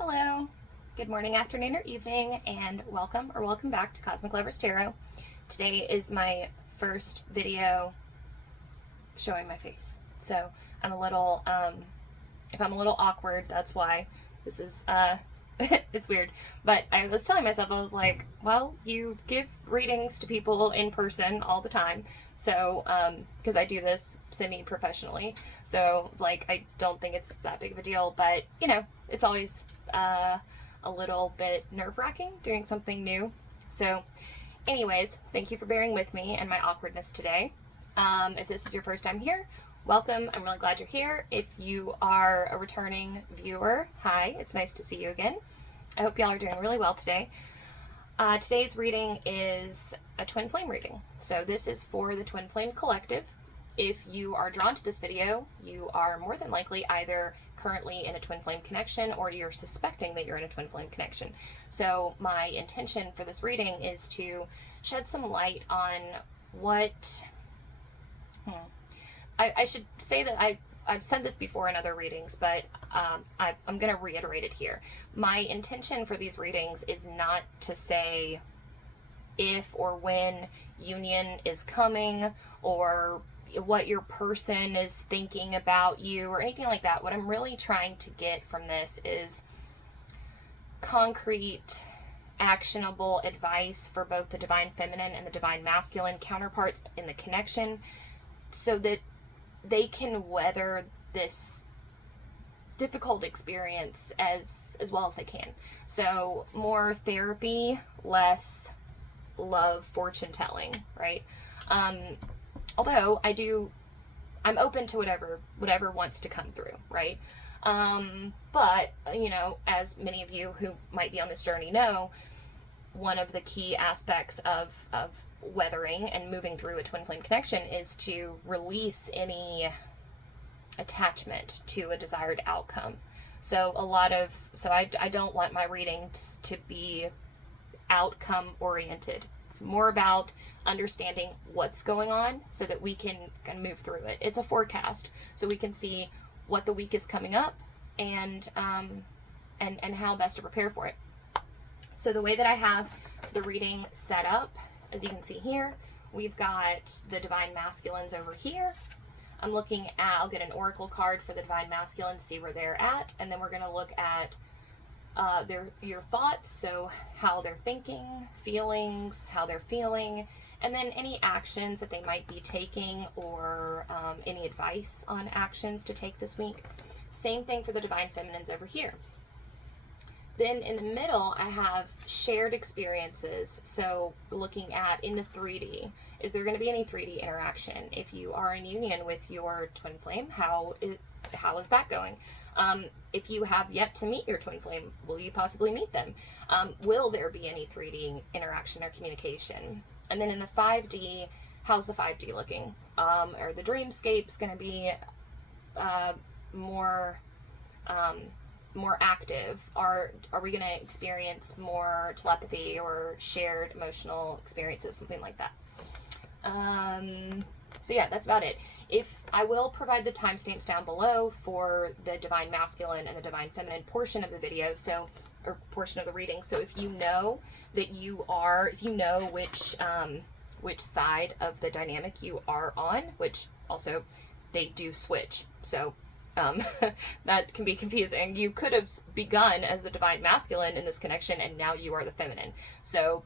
Hello, good morning, afternoon, or evening, and welcome back to Cosmic Lovers Tarot. Today is my first video showing my face, so I'm a little, if I'm a little awkward, that's why. This is, it's weird, but I was telling myself, I was like, well, you give readings to people in person all the time, so, because I do this semi-professionally, so, like, I don't think it's that big of a deal, but, you know, it's always, a little bit nerve-wracking doing something new, so, anyways, thank you for bearing with me and my awkwardness today. If this is your first time here, welcome. I'm really glad you're here. If you are a returning viewer, hi, it's nice to see you again. I hope y'all are doing really well today. Today's reading is a twin flame reading. So this is for the Twin Flame Collective. If you are drawn to this video, you are more than likely either currently in a twin flame connection or you're suspecting that you're in a twin flame connection. So my intention for this reading is to shed some light on what... I should say that I've said this before in other readings, but I'm going to reiterate it here. My intention for these readings is not to say if or when union is coming or what your person is thinking about you or anything like that. What I'm really trying to get from this is concrete, actionable advice for both the Divine Feminine and the Divine Masculine counterparts in the connection so that they can weather this difficult experience as well as they can. So more therapy, less love fortune telling, right? Although I'm open to whatever wants to come through, right? But, you know, as many of you who might be on this journey know, one of the key aspects of weathering and moving through a twin flame connection is to release any attachment to a desired outcome. So I don't want my readings to be outcome oriented. It's more about understanding what's going on so that we can move through it. It's a forecast, so we can see what the week is coming up and how best to prepare for it. So the way that I have the reading set up, as you can see here, we've got the Divine Masculines over here. I'm looking at, I'll get an oracle card for the Divine Masculine, see where they're at, and then we're going to look at your thoughts, so how they're thinking, feelings, how they're feeling, and then any actions that they might be taking or any advice on actions to take this week. Same thing for the Divine Feminines over here. Then in the middle, I have shared experiences. So looking at in the 3D, is there going to be any 3D interaction? If you are in union with your twin flame, how is that going? If you have yet to meet your twin flame, will you possibly meet them? Will there be any 3D interaction or communication? And then in the 5D, how's the 5D looking? Are the dreamscapes going to be more active? Are we going to experience more telepathy or shared emotional experiences, something like that? So yeah, that's about it. If I will provide the timestamps down below for the Divine Masculine and the Divine Feminine portion of the video, or portion of the reading. So if you know that if you know which side of the dynamic you are on, which also they do switch. So that can be confusing. You could have begun as the Divine Masculine in this connection, and now you are the Feminine. So,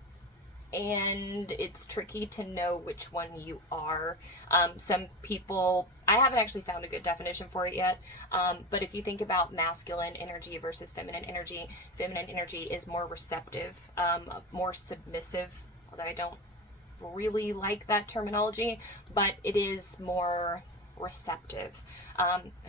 and it's tricky to know which one you are. Some people, I haven't actually found a good definition for it yet, but if you think about masculine energy versus feminine energy is more receptive, more submissive, although I don't really like that terminology, but it is more receptive.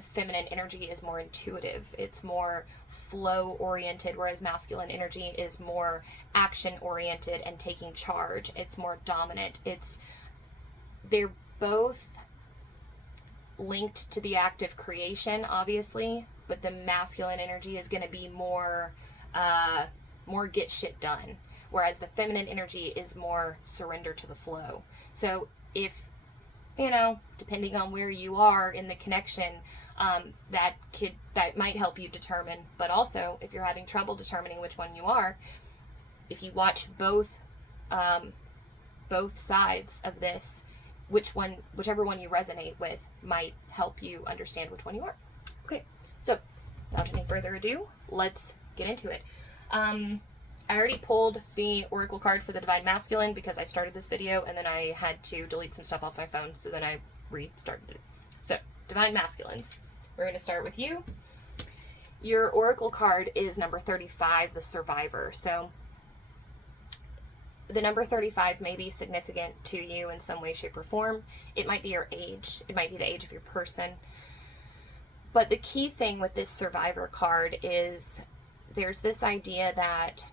Feminine energy is more intuitive. It's more flow oriented, whereas masculine energy is more action oriented and taking charge. It's more dominant. They're both linked to the act of creation, obviously, but the masculine energy is going to be more get shit done, whereas the feminine energy is more surrender to the flow. So if, you know, depending on where you are in the connection, that might help you determine. But also, if you're having trouble determining which one you are, if you watch both sides of this, whichever one you resonate with might help you understand which one you are. Okay, so without any further ado, let's get into it. I already pulled the oracle card for the Divine Masculine because I started this video and then I had to delete some stuff off my phone, so then I restarted it. So, Divine Masculines. We're going to start with you. Your oracle card is number 35, the Survivor. So, the number 35 may be significant to you in some way, shape, or form. It might be your age. It might be the age of your person. But the key thing with this Survivor card is there's this idea that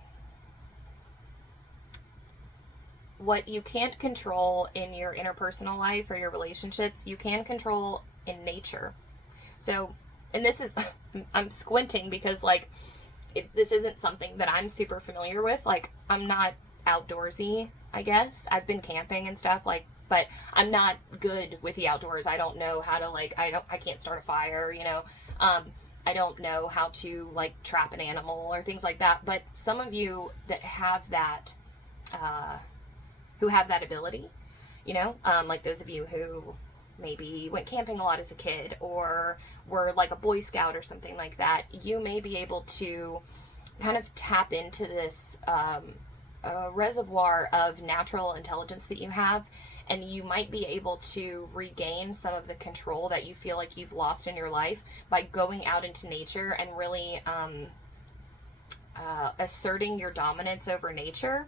what you can't control in your interpersonal life or your relationships, you can control in nature. So, and this is, I'm squinting because, like, this isn't something that I'm super familiar with. Like, I'm not outdoorsy, I guess. I've been camping and stuff, like, but I'm not good with the outdoors. I don't know how to, like, I can't start a fire, you know. I don't know how to, like, trap an animal or things like that. But some of you that have that, who have that ability, you know, like those of you who maybe went camping a lot as a kid or were like a Boy Scout or something like that, you may be able to kind of tap into this reservoir of natural intelligence that you have, and you might be able to regain some of the control that you feel like you've lost in your life by going out into nature and really asserting your dominance over nature.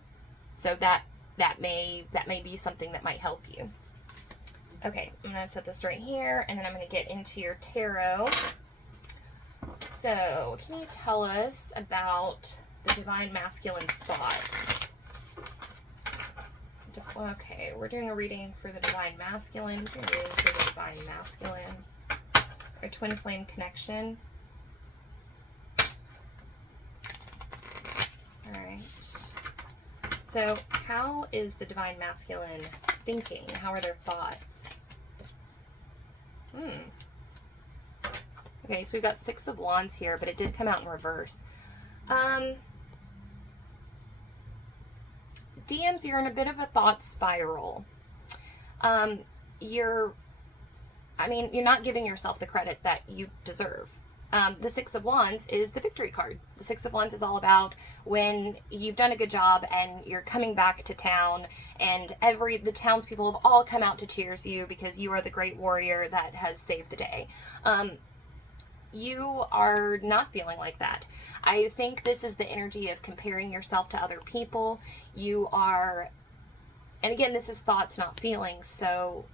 So that may be something that might help you. Okay, I'm going to set this right here, and then I'm going to get into your tarot. So, can you tell us about the Divine Masculine's thoughts? Okay, we're doing a reading for the Divine Masculine. We're doing a reading for the Divine Masculine. Our twin flame connection. Alright. So, how is the Divine Masculine thinking? How are their thoughts? Okay, so we've got Six of Wands here, but it did come out in reverse. DMs, you're in a bit of a thought spiral. You're not giving yourself the credit that you deserve. The Six of Wands is the victory card. The Six of Wands is all about when you've done a good job and you're coming back to town, and the townspeople have all come out to cheers you because you are the great warrior that has saved the day. You are not feeling like that. I think this is the energy of comparing yourself to other people. You are, and again, this is thoughts, not feelings, so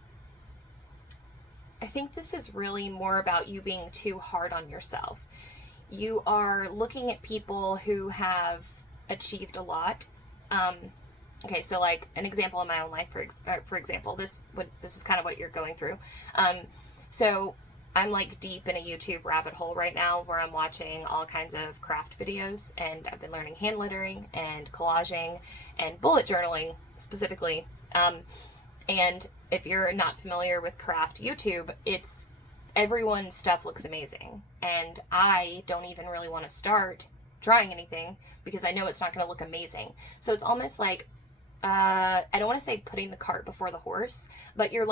I think this is really more about you being too hard on yourself. You are looking at people who have achieved a lot. Okay, so like an example in my own life, for example, this is kind of what you're going through. So I'm like deep in a YouTube rabbit hole right now where I'm watching all kinds of craft videos, and I've been learning hand lettering and collaging and bullet journaling specifically. And if you're not familiar with craft YouTube, everyone's stuff looks amazing. And I don't even really want to start trying anything because I know it's not going to look amazing. So it's almost like, I don't want to say putting the cart before the horse, but you're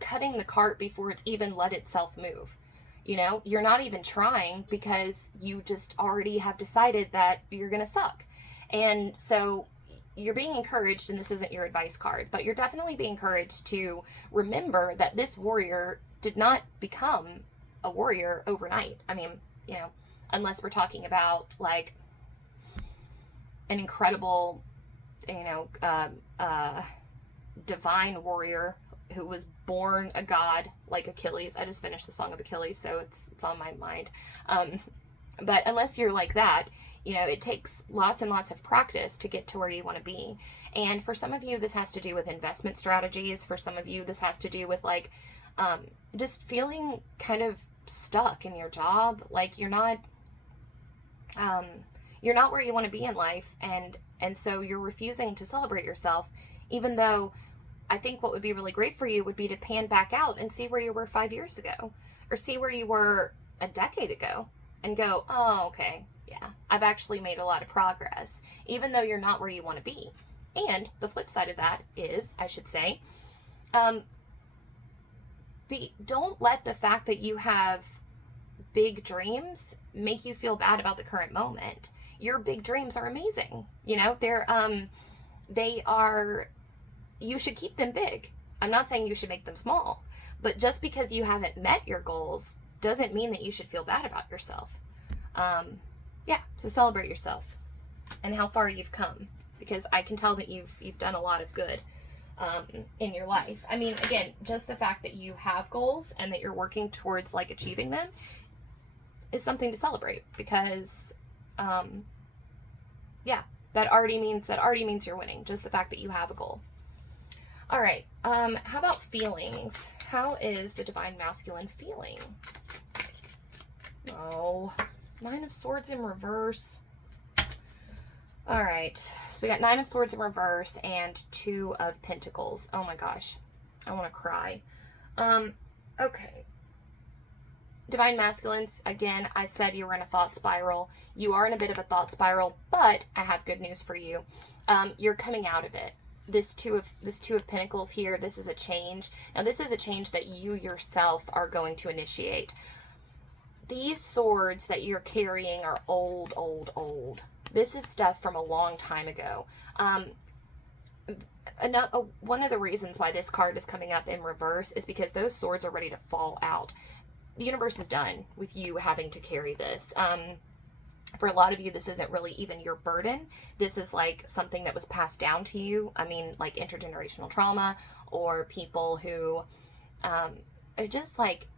cutting the cart before it's even let itself move. You know, you're not even trying because you just already have decided that you're going to suck. And so you're being encouraged, and this isn't your advice card, but you're definitely being encouraged to remember that this warrior did not become a warrior overnight. I mean, you know, unless we're talking about like an incredible, you know, divine warrior who was born a god like Achilles. I just finished the Song of Achilles, so it's on my mind. But unless you're like that, you know, it takes lots and lots of practice to get to where you want to be. And for some of you, this has to do with investment strategies. For some of you, this has to do with like just feeling kind of stuck in your job. Like you're not where you want to be in life, and so you're refusing to celebrate yourself, even though I think what would be really great for you would be to pan back out and see where you were 5 years ago, or see where you were a decade ago and go, oh, okay, yeah, I've actually made a lot of progress, even though you're not where you want to be. And the flip side of that is, I should say, don't let the fact that you have big dreams make you feel bad about the current moment. Your big dreams are amazing. You know, you should keep them big. I'm not saying you should make them small, but just because you haven't met your goals doesn't mean that you should feel bad about yourself. Yeah, so celebrate yourself and how far you've come, because I can tell that you've done a lot of good in your life. I mean, again, just the fact that you have goals and that you're working towards like achieving them is something to celebrate, because yeah, that already means you're winning, just the fact that you have a goal. All right, how about feelings? How is the Divine Masculine feeling? Oh, Nine of Swords in reverse. All right, so we got Nine of Swords in reverse and Two of Pentacles. Oh my gosh, I want to cry. Okay. Divine Masculines, again, I said you were in a thought spiral. You are in a bit of a thought spiral, but I have good news for you. You're coming out of it. This two of Pentacles here, this is a change. Now, this is a change that you yourself are going to initiate. These swords that you're carrying are old, old, old. This is stuff from a long time ago. One of the reasons why this card is coming up in reverse is because those swords are ready to fall out. The universe is done with you having to carry this. For a lot of you, this isn't really even your burden. This is like something that was passed down to you. I mean, like intergenerational trauma, or people who are just like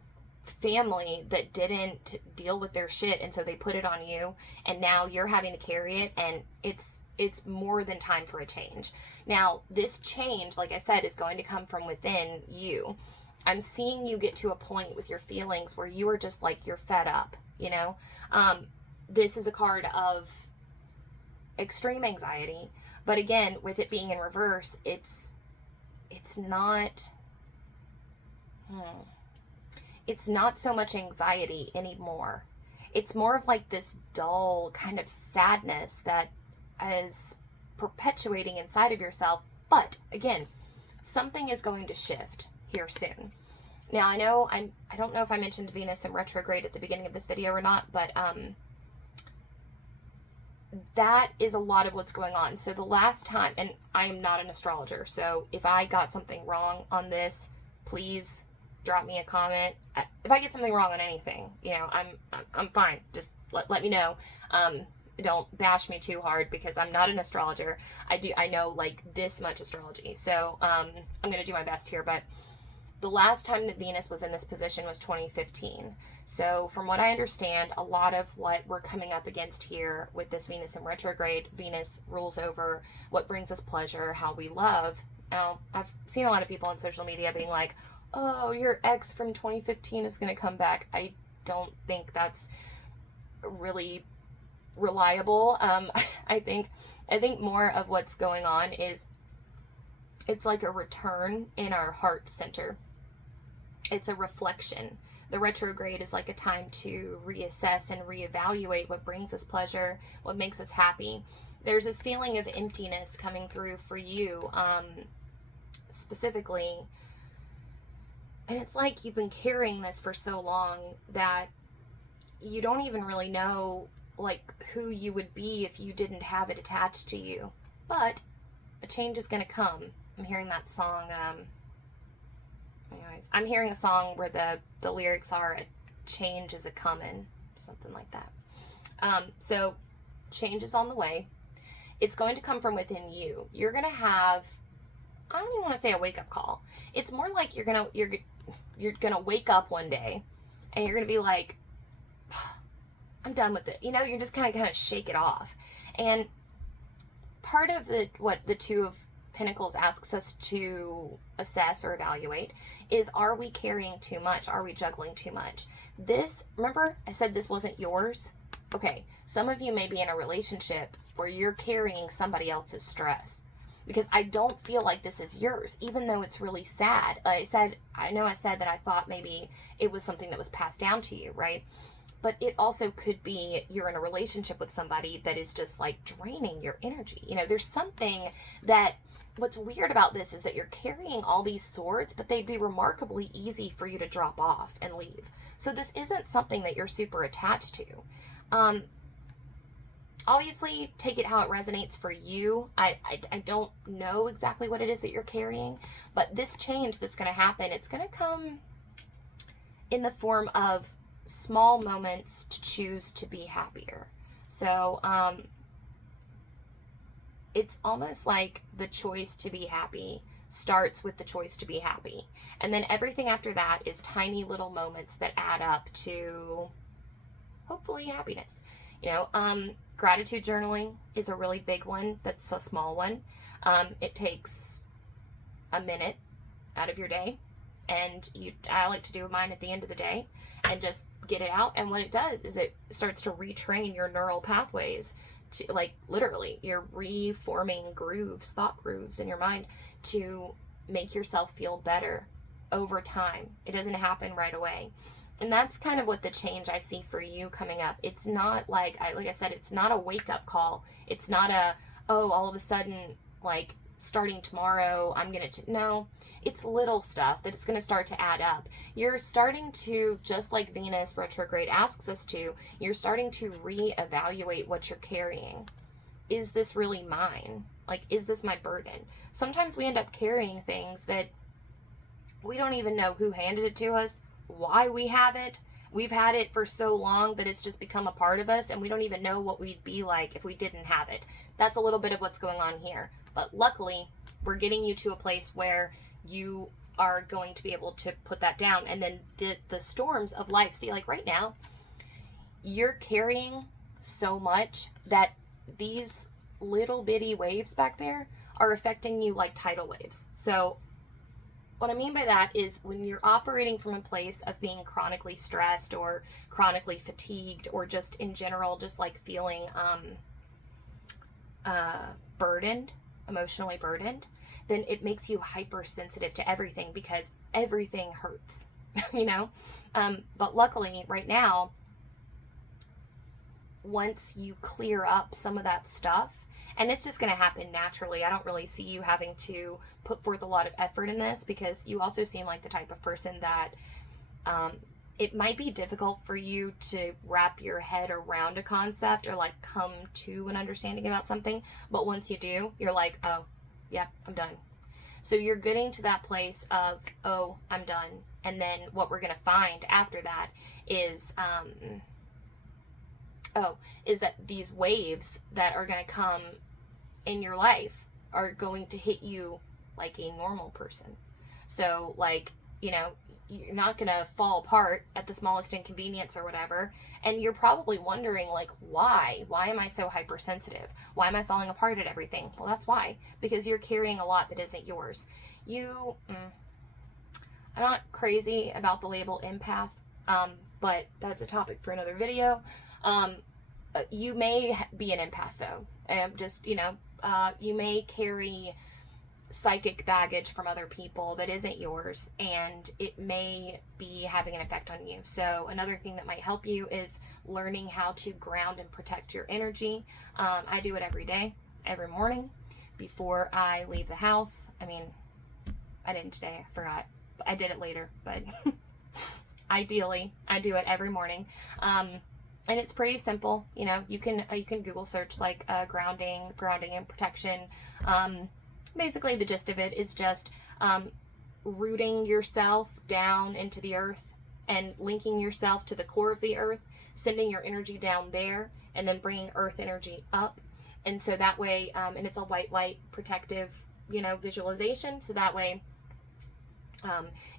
family that didn't deal with their shit, and so they put it on you, and now you're having to carry it, and it's more than time for a change. Now, this change, like I said, is going to come from within you. I'm seeing you get to a point with your feelings where you are just like, you're fed up, you know? This is a card of extreme anxiety, but again, with it being in reverse, it's not so much anxiety anymore. It's more of like this dull kind of sadness that is perpetuating inside of yourself. But again, something is going to shift here soon. Now, I know I don't know if I mentioned Venus in retrograde at the beginning of this video or not, but that is a lot of what's going on. So the last time, and I am not an astrologer, so if I got something wrong on this, please drop me a comment. If I get something wrong on anything, you know, I'm fine. Just let me know. Don't bash me too hard, because I'm not an astrologer. I know like this much astrology, so I'm gonna do my best here. But the last time that Venus was in this position was 2015. So from what I understand, a lot of what we're coming up against here with this Venus in retrograde, Venus rules over what brings us pleasure, how we love. Now, I've seen a lot of people on social media being like, oh, your ex from 2015 is going to come back. I don't think that's really reliable. I think more of what's going on is it's like a return in our heart center. It's a reflection. The retrograde is like a time to reassess and reevaluate what brings us pleasure, what makes us happy. There's this feeling of emptiness coming through for you, specifically. And it's like you've been carrying this for so long that you don't even really know like who you would be if you didn't have it attached to you. But a change is going to come. I'm hearing that song. Anyways, I'm hearing a song where the lyrics are, a change is a comin', something like that. So change is on the way. It's going to come from within you. You're going to have, I don't even want to say a wake-up call. It's more like you're gonna wake up one day and you're gonna be like, I'm done with it. You know, you're just kind of shake it off. And part of what the Two of Pentacles asks us to assess or evaluate is, are we carrying too much? Are we juggling too much? This, remember I said this wasn't yours? Okay, some of you may be in a relationship where you're carrying somebody else's stress. because I don't feel like this is yours, even though it's really sad. I said that I thought maybe it was something that was passed down to you, right? But it also could be you're in a relationship with somebody that is just like draining your energy. There's something that, what's weird about this is that you're carrying all these swords, but they'd be remarkably easy for you to drop off and leave. So this isn't something that you're super attached to. Obviously, take it how it resonates for you. I don't know exactly what it is that you're carrying, but this change that's going to happen, it's going to come in the form of small moments to choose to be happier. So, it's almost like the choice to be happy starts with the choice to be happy. And then everything after that is tiny little moments that add up to hopefully happiness. Gratitude journaling is a really big one. That's a small one. It takes a minute out of your day, and I like to do mine at the end of the day and just get it out. And what it does is it starts to retrain your neural pathways to, like, literally, you're reforming thought grooves in your mind to make yourself feel better over time. It doesn't happen right away. And that's kind of what the change I see for you coming up. It's not like I said, it's not a wake-up call. It's not all of a sudden, like, starting tomorrow, I'm going to... No, it's little stuff that it's going to start to add up. You're starting to, just like Venus retrograde asks us to, you're starting to reevaluate what you're carrying. Is this really mine? Like, is this my burden? Sometimes we end up carrying things that we don't even know who handed it to us, why we have it. We've had it for so long that it's just become a part of us, and we don't even know what we'd be like if we didn't have it. That's a little bit of what's going on here. But luckily, we're getting you to a place where you are going to be able to put that down. And then the storms of life, see, like right now, you're carrying so much that these little bitty waves back there are affecting you like tidal waves. So what I mean by that is when you're operating from a place of being chronically stressed or chronically fatigued, or just in general, just like feeling burdened, emotionally burdened, then it makes you hypersensitive to everything because everything hurts, But luckily right now, once you clear up some of that stuff, and it's just going to happen naturally. I don't really see you having to put forth a lot of effort in this, because you also seem like the type of person that it might be difficult for you to wrap your head around a concept or like come to an understanding about something. But once you do, you're like, oh, yep, I'm done. So you're getting to that place of, oh, I'm done. And then what we're going to find after that is that these waves that are going to come in your life are going to hit you like a normal person. So, like, you're not going to fall apart at the smallest inconvenience or whatever. And you're probably wondering, like, why? Why am I so hypersensitive? Why am I falling apart at everything? Well, that's why. Because you're carrying a lot that isn't yours. I'm not crazy about the label empath, but that's a topic for another video. You may be an empath, though. You may carry psychic baggage from other people that isn't yours, and it may be having an effect on you. So another thing that might help you is learning how to ground and protect your energy. I do it every day, every morning, before I leave the house. I mean, I didn't today, I forgot. I did it later, but ideally, I do it every morning. And it's pretty simple. You can Google search like grounding and protection. Basically, the gist of it is just rooting yourself down into the earth and linking yourself to the core of the earth, sending your energy down there, and then bringing earth energy up. And so that way, and it's a white light protective, visualization. So that way,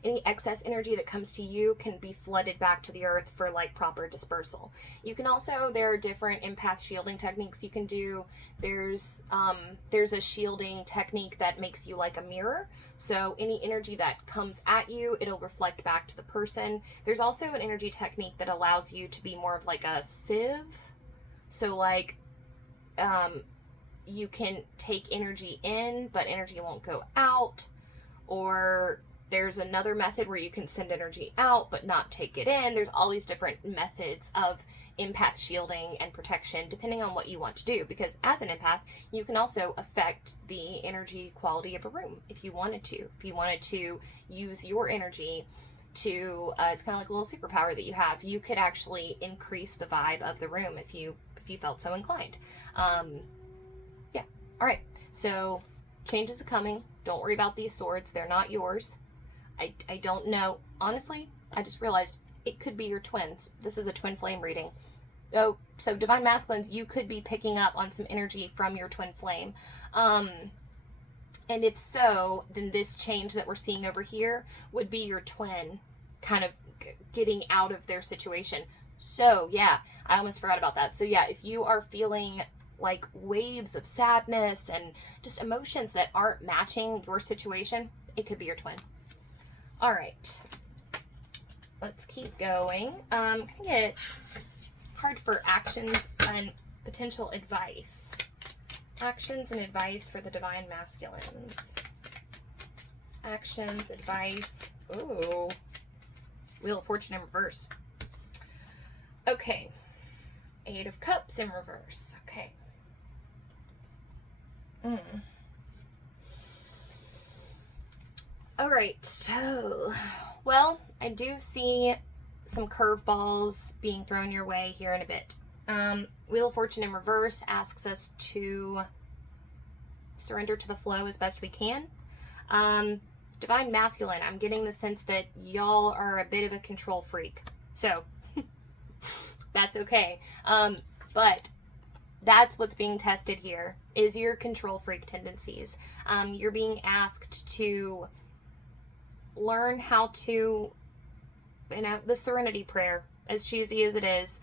any excess energy that comes to you can be flooded back to the earth for like proper dispersal. You can also, there are different empath shielding techniques you can do. There's a shielding technique that makes you like a mirror. So any energy that comes at you, it'll reflect back to the person. There's also an energy technique that allows you to be more of like a sieve. So like, you can take energy in, but energy won't go out. Or there's another method where you can send energy out, but not take it in. There's all these different methods of empath shielding and protection, depending on what you want to do. Because as an empath, you can also affect the energy quality of a room if you wanted to. If you wanted to use your energy to, it's kind of like a little superpower that you have. You could actually increase the vibe of the room if you felt so inclined. Yeah. All right. So changes are coming. Don't worry about these swords. They're not yours. I don't know. Honestly, I just realized it could be your twins. This is a twin flame reading. Oh, so divine masculines, you could be picking up on some energy from your twin flame. And if so, then this change that we're seeing over here would be your twin kind of getting out of their situation. So yeah, I almost forgot about that. So yeah, if you are feeling like waves of sadness and just emotions that aren't matching your situation, it could be your twin. All right, let's keep going. Can I get a card for actions and potential advice? Actions and advice for the divine masculines. Actions, advice. Ooh, Wheel of Fortune in reverse. Okay, Eight of Cups in reverse. Okay. All right, so, well, I do see some curveballs being thrown your way here in a bit. Wheel of Fortune in reverse asks us to surrender to the flow as best we can. Divine masculine, I'm getting the sense that y'all are a bit of a control freak. So, that's okay. But that's what's being tested here, is your control freak tendencies. You're being asked to learn how to, the serenity prayer, as cheesy as it is.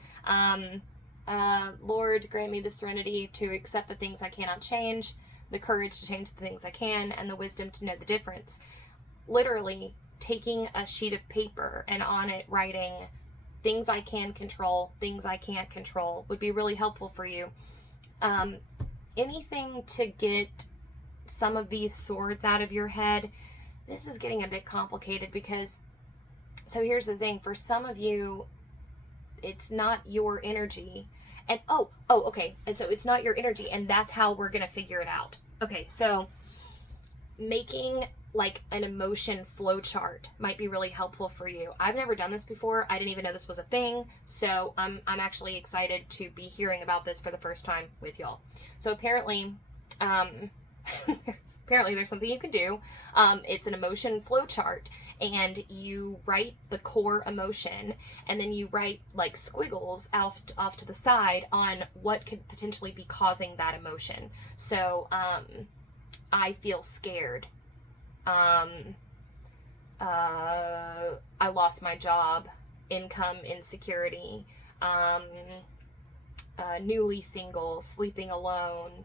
Lord, grant me the serenity to accept the things I cannot change, the courage to change the things I can, and the wisdom to know the difference. Literally taking a sheet of paper and on it writing things I can control, things I can't control would be really helpful for you. Anything to get some of these swords out of your head. This is getting a bit complicated because, so here's the thing, for some of you, it's not your energy. And, okay. And so it's not your energy, and that's how we're going to figure it out. Okay, so making like an emotion flow chart might be really helpful for you. I've never done this before. I didn't even know this was a thing. So I'm actually excited to be hearing about this for the first time with y'all. So apparently, there's something you can do. It's an emotion flow chart, and you write the core emotion, and then you write like squiggles off to the side on what could potentially be causing that emotion. So, I feel scared. I lost my job, income insecurity, newly single, sleeping alone,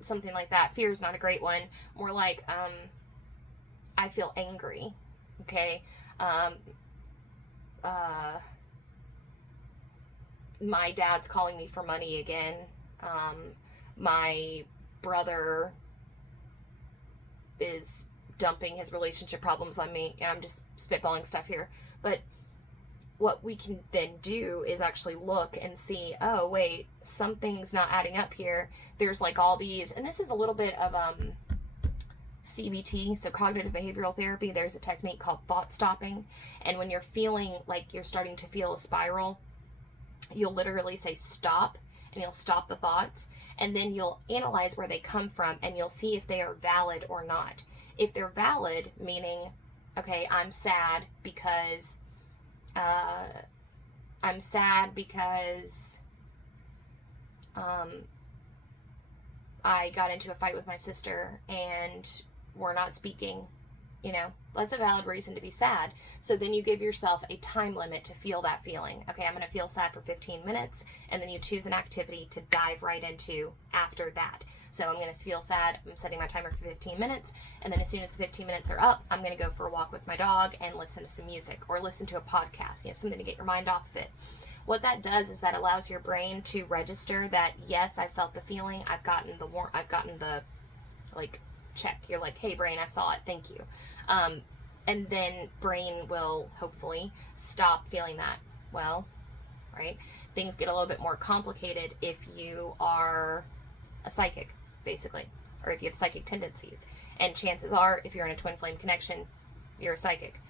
something like that. Fear is not a great one. More like, I feel angry. Okay. My dad's calling me for money again. My brother is dumping his relationship problems on me. I'm just spitballing stuff here. But what we can then do is actually look and see, oh, wait, something's not adding up here. There's like all these, and this is a little bit of CBT, so cognitive behavioral therapy. There's a technique called thought stopping. And when you're feeling like you're starting to feel a spiral, you'll literally say stop, and you'll stop the thoughts, and then you'll analyze where they come from, and you'll see if they are valid or not. If they're valid, meaning, okay, I'm sad because I got into a fight with my sister and we're not speaking, that's a valid reason to be sad. So then you give yourself a time limit to feel that feeling. Okay, I'm going to feel sad for 15 minutes, and then you choose an activity to dive right into after that. So I'm going to feel sad. I'm setting my timer for 15 minutes, and then as soon as the 15 minutes are up, I'm going to go for a walk with my dog and listen to some music or listen to a podcast, something to get your mind off of it. What that does is that allows your brain to register that, yes, I felt the feeling, I've gotten the, like, check. You're like, hey, brain, I saw it, thank you. And then brain will hopefully stop feeling that. Well, right? Things get a little bit more complicated if you are a psychic, basically, or if you have psychic tendencies. And chances are, if you're in a twin flame connection, you're a psychic,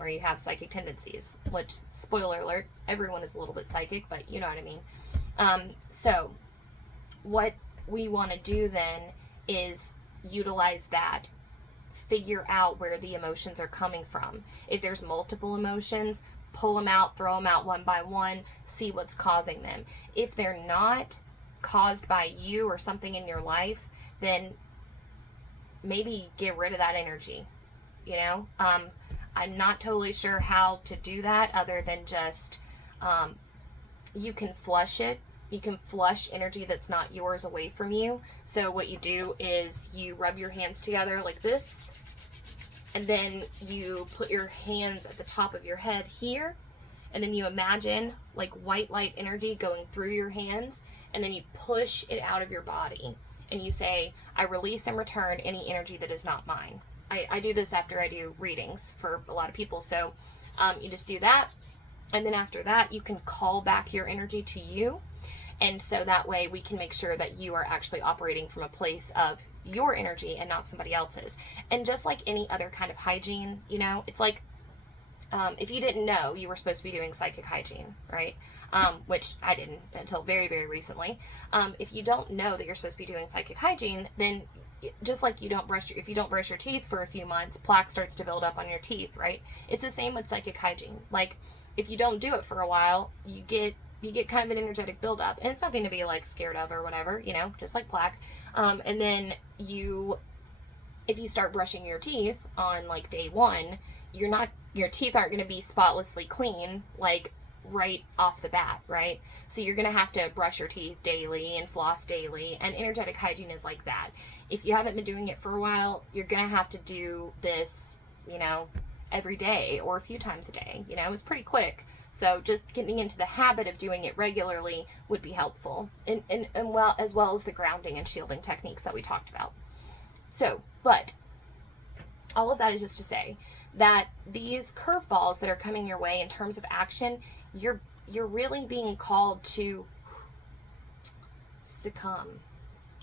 or you have psychic tendencies, which, spoiler alert, everyone is a little bit psychic, but you know what I mean. So what we want to do then is utilize that, figure out where the emotions are coming from. If there's multiple emotions, pull them out, throw them out one by one, see what's causing them. If they're not caused by you or something in your life, then maybe get rid of that energy, you know? I'm not totally sure how to do that other than just, you can flush it. You can flush energy that's not yours away from you. So what you do is you rub your hands together like this, and then you put your hands at the top of your head here, and then you imagine like white light energy going through your hands, and then you push it out of your body, and you say, I release and return any energy that is not mine. I do this after I do readings for a lot of people, so you just do that, and then after that you can call back your energy to you. And so that way we can make sure that you are actually operating from a place of your energy and not somebody else's. And just like any other kind of hygiene, you know, it's like, if you didn't know, you were supposed to be doing psychic hygiene, right? Which I didn't until very, very recently. If you don't know that you're supposed to be doing psychic hygiene, then just like if you don't brush your teeth for a few months, plaque starts to build up on your teeth, right? It's the same with psychic hygiene. Like, if you don't do it for a while, you get kind of an energetic buildup, and it's nothing to be like scared of or whatever, you know, just like plaque. And then if you start brushing your teeth on like day one, your teeth aren't going to be spotlessly clean, like right off the bat, right? So you're going to have to brush your teeth daily and floss daily, and energetic hygiene is like that. If you haven't been doing it for a while, you're going to have to do this, you know, every day or a few times a day, you know, it's pretty quick. So just getting into the habit of doing it regularly would be helpful, and as well as the grounding and shielding techniques that we talked about. So, but all of that is just to say that these curveballs that are coming your way in terms of action, you're really being called to succumb,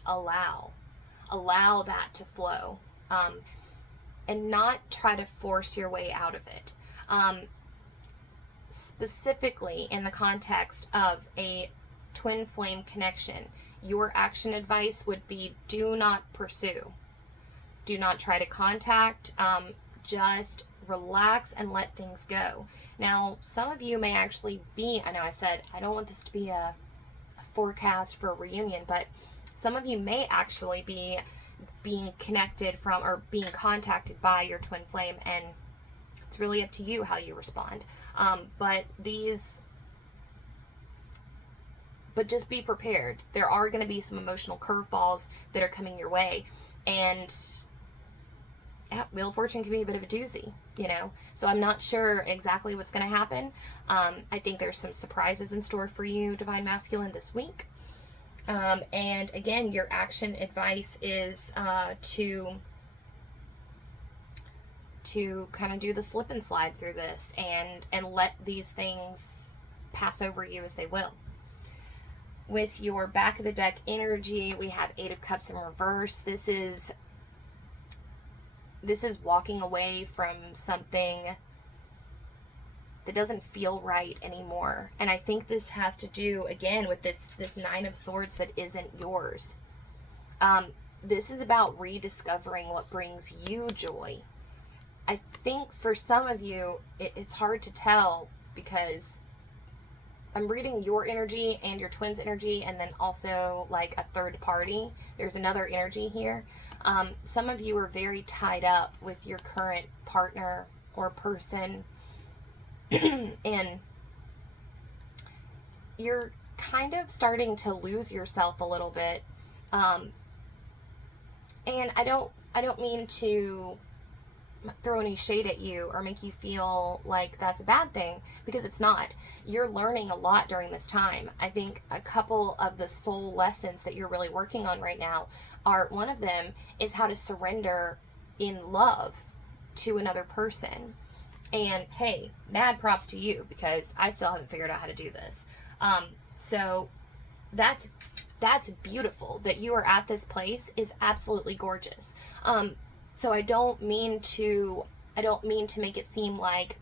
allow that to flow, and not try to force your way out of it. Specifically in the context of a twin flame connection, your action advice would be, do not pursue. Do not try to contact. Just relax and let things go. Now, some of you may actually be, I know I said I don't want this to be a forecast for a reunion, but some of you may actually be being connected from or being contacted by your twin flame, and it's really up to you how you respond. But just be prepared. There are going to be some emotional curveballs that are coming your way, and Wheel of Fortune can be a bit of a doozy, you know. So I'm not sure exactly what's going to happen. I think there's some surprises in store for you, Divine Masculine, this week. And again, your action advice is to kind of do the slip and slide through this and let these things pass over you as they will. With your back of the deck energy, we have Eight of Cups in reverse. This is walking away from something that doesn't feel right anymore. And I think this has to do, again, with this Nine of Swords that isn't yours. This is about rediscovering what brings you joy. I think for some of you, it's hard to tell because I'm reading your energy and your twin's energy, and then also like a third party. There's another energy here. Some of you are very tied up with your current partner or person, and you're kind of starting to lose yourself a little bit. And I don't mean to throw any shade at you or make you feel like that's a bad thing, because it's not. You're learning a lot during this time. I think a couple of the soul lessons that you're really working on right now are, one of them is how to surrender in love to another person. And hey, mad props to you, because I still haven't figured out how to do this. So that's beautiful. That you are at this place is absolutely gorgeous. So I don't mean to make it seem like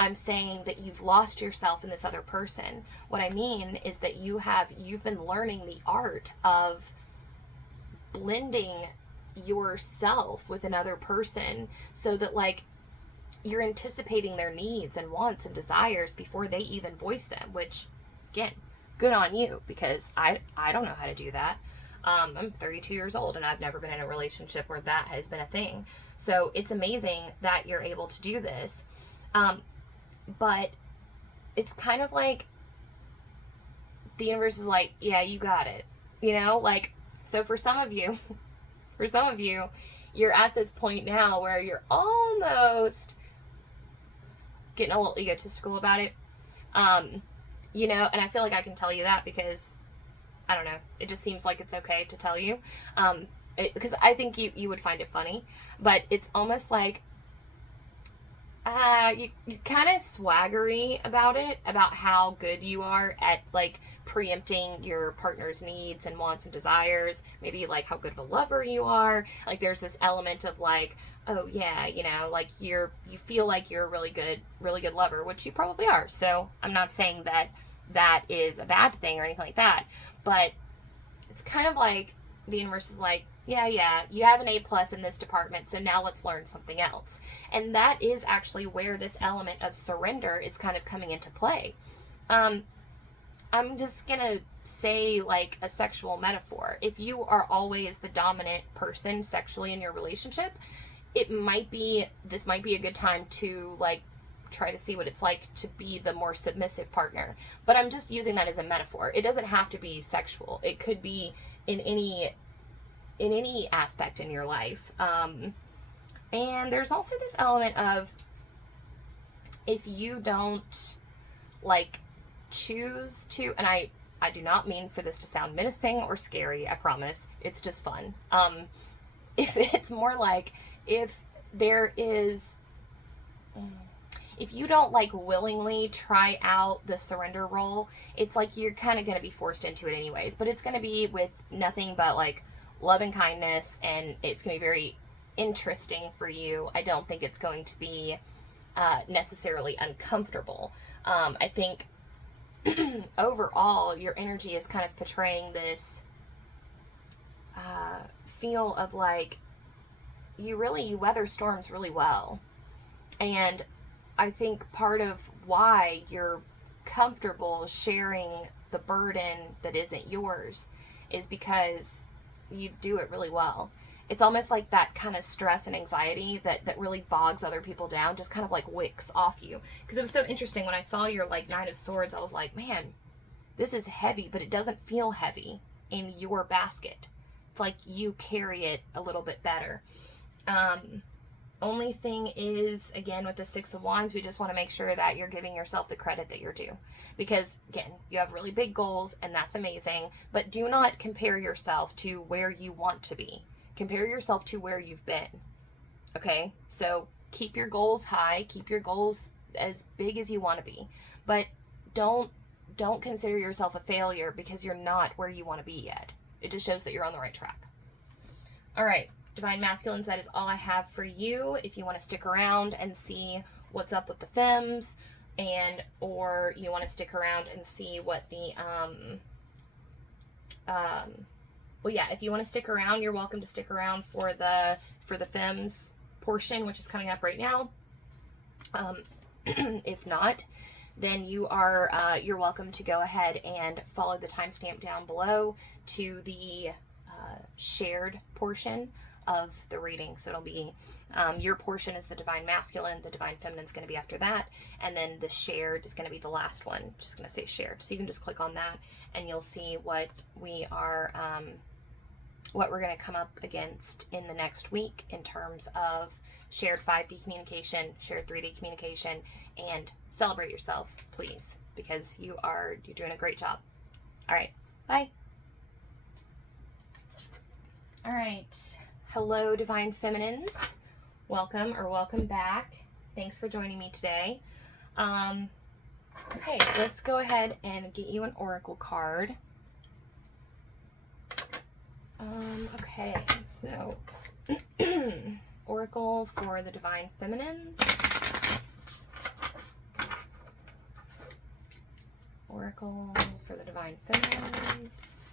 I'm saying that you've lost yourself in this other person. What I mean is that you've been learning the art of blending yourself with another person, so that like you're anticipating their needs and wants and desires before they even voice them, which again, good on you, because I don't know how to do that. I'm 32 years old and I've never been in a relationship where that has been a thing. So it's amazing that you're able to do this. But it's kind of like the universe is like, yeah, you got it. You know, like, so for some of you, you're at this point now where you're almost getting a little egotistical about it. You know, and I feel like I can tell you that because, I don't know, it just seems like it's okay to tell you. Because I think you would find it funny, but it's almost like you're kind of swaggery about it, about how good you are at like preempting your partner's needs and wants and desires, maybe like how good of a lover you are. Like there's this element of like, oh yeah, you know, like you feel like you're a really good lover, which you probably are. So I'm not saying that is a bad thing or anything like that, but it's kind of like the universe is like, yeah, you have an A+ in this department, so now let's learn something else. And that is actually where this element of surrender is kind of coming into play. I'm just gonna say like a sexual metaphor. If you are always the dominant person sexually in your relationship, this might be a good time to like try to see what it's like to be the more submissive partner. But I'm just using that as a metaphor. It doesn't have to be sexual. It could be in any aspect in your life. And there's also this element of, if you don't like choose to, and I do not mean for this to sound menacing or scary, I promise, it's just fun. If it's more like, if you don't like willingly try out the surrender role, it's like you're kind of going to be forced into it anyways, but it's going to be with nothing but like love and kindness, and it's going to be very interesting for you. I don't think it's going to be necessarily uncomfortable. I think overall your energy is kind of portraying this feel of like you weather storms really well. And I think part of why you're comfortable sharing the burden that isn't yours is because you do it really well. It's almost like that kind of stress and anxiety that really bogs other people down just kind of like wicks off you. Because it was so interesting when I saw your like 9 of Swords, I was like, man, this is heavy, but it doesn't feel heavy in your basket. It's like you carry it a little bit better. Only thing is, again, with the 6 of Wands, we just want to make sure that you're giving yourself the credit that you're due. Because, again, you have really big goals, and that's amazing. But do not compare yourself to where you want to be. Compare yourself to where you've been. Okay? So, keep your goals high. Keep your goals as big as you want to be. But don't consider yourself a failure because you're not where you want to be yet. It just shows that you're on the right track. All right. Divine Masculines, that is all I have for you. If you want to stick around and see what's up with the femmes, or you want to stick around and see what the if you want to stick around, you're welcome to stick around for the femmes portion, which is coming up right now. If not, then you're welcome to go ahead and follow the timestamp down below to the shared portion of the reading. So it'll be your portion is the Divine Masculine, the Divine Feminine is going to be after that, and then the shared is going to be the last one. Just going to say shared, so you can just click on that and you'll see what we are what we're going to come up against in the next week in terms of shared 5D communication, shared 3D communication, and celebrate yourself, please, because you're doing a great job. All right, bye. All right, hello, Divine Feminines. Welcome back. Thanks for joining me today. Okay, let's go ahead and get you an oracle card. Okay, so oracle for the Divine Feminines. Oracle for the Divine Feminines.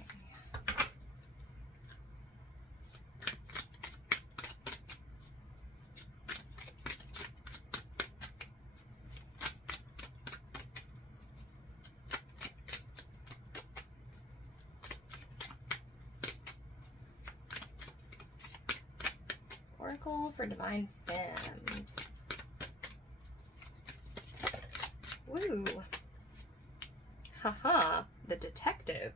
Okay. Oracle for Divine Femmes. Woo! Haha, the Detective.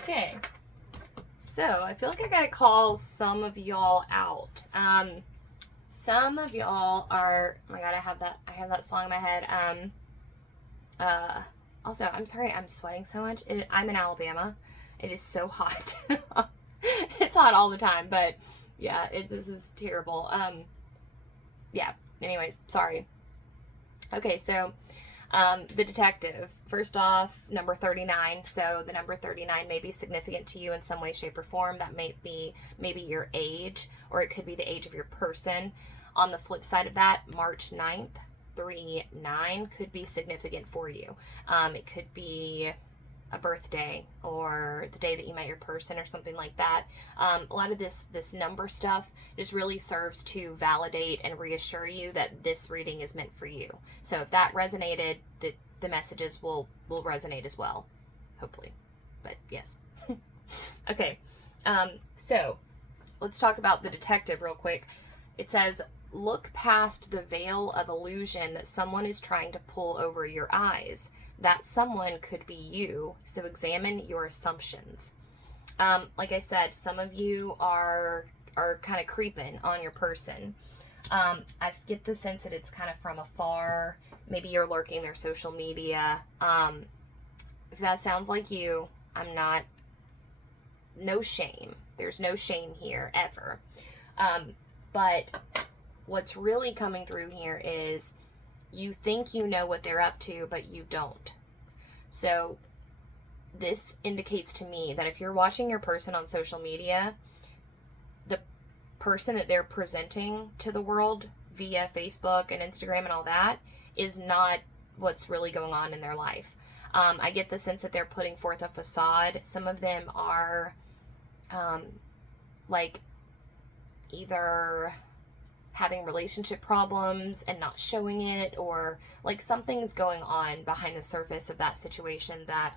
Okay, so I feel like I gotta call some of y'all out. Some of y'all are, oh my god, I have that song in my head. Also, I'm sorry, I'm sweating so much. I'm in Alabama. It is so hot. It's hot all the time, but yeah, this is terrible. Yeah, anyways, sorry. Okay, so, the Detective. First off, number 39. So the number 39 may be significant to you in some way, shape, or form. That may be maybe your age, or it could be the age of your person. On the flip side of that, March 9th, 3-9 could be significant for you. It could be a birthday or the day that you met your person or something like that. A lot of this number stuff just really serves to validate and reassure you that this reading is meant for you. So if that resonated, the messages will resonate as well, hopefully. But yes. Okay, so let's talk about the Detective real quick. It says, look past the veil of illusion that someone is trying to pull over your eyes. That someone could be you, so examine your assumptions. Like I said, some of you are kind of creeping on your person. I get the sense that it's kind of from afar. Maybe you're lurking their social media. If that sounds like you, no shame. There's no shame here, ever. But what's really coming through here is you think you know what they're up to, but you don't. So this indicates to me that if you're watching your person on social media, the person that they're presenting to the world via Facebook and Instagram and all that is not what's really going on in their life. I get the sense that they're putting forth a facade. Some of them are like either having relationship problems and not showing it, or like something's going on behind the surface of that situation that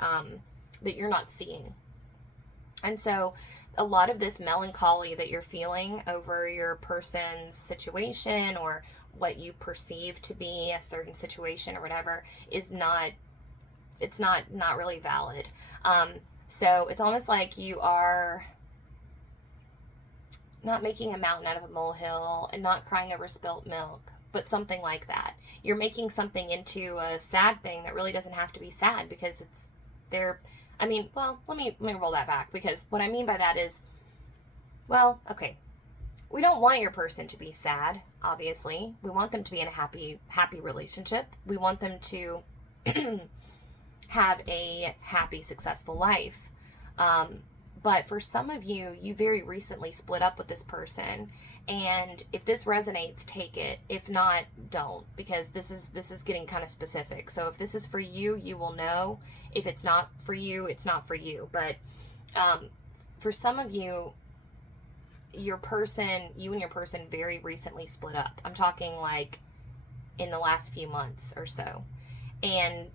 that you're not seeing. And so a lot of this melancholy that you're feeling over your person's situation or what you perceive to be a certain situation or whatever is not really valid. So it's almost like you are not making a mountain out of a molehill and not crying over spilt milk, but something like that. You're making something into a sad thing that really doesn't have to be sad, because it's there. I mean, well, let me roll that back, because what I mean by that is, well, okay, we don't want your person to be sad, obviously. We want them to be in a happy relationship. We want them to have a happy, successful life. But for some of you, you very recently split up with this person. And if this resonates, take it. If not, don't, because this is getting kind of specific. So if this is for you, you will know. If it's not for you, it's not for you. But for some of you, you and your person very recently split up. I'm talking like in the last few months or so. And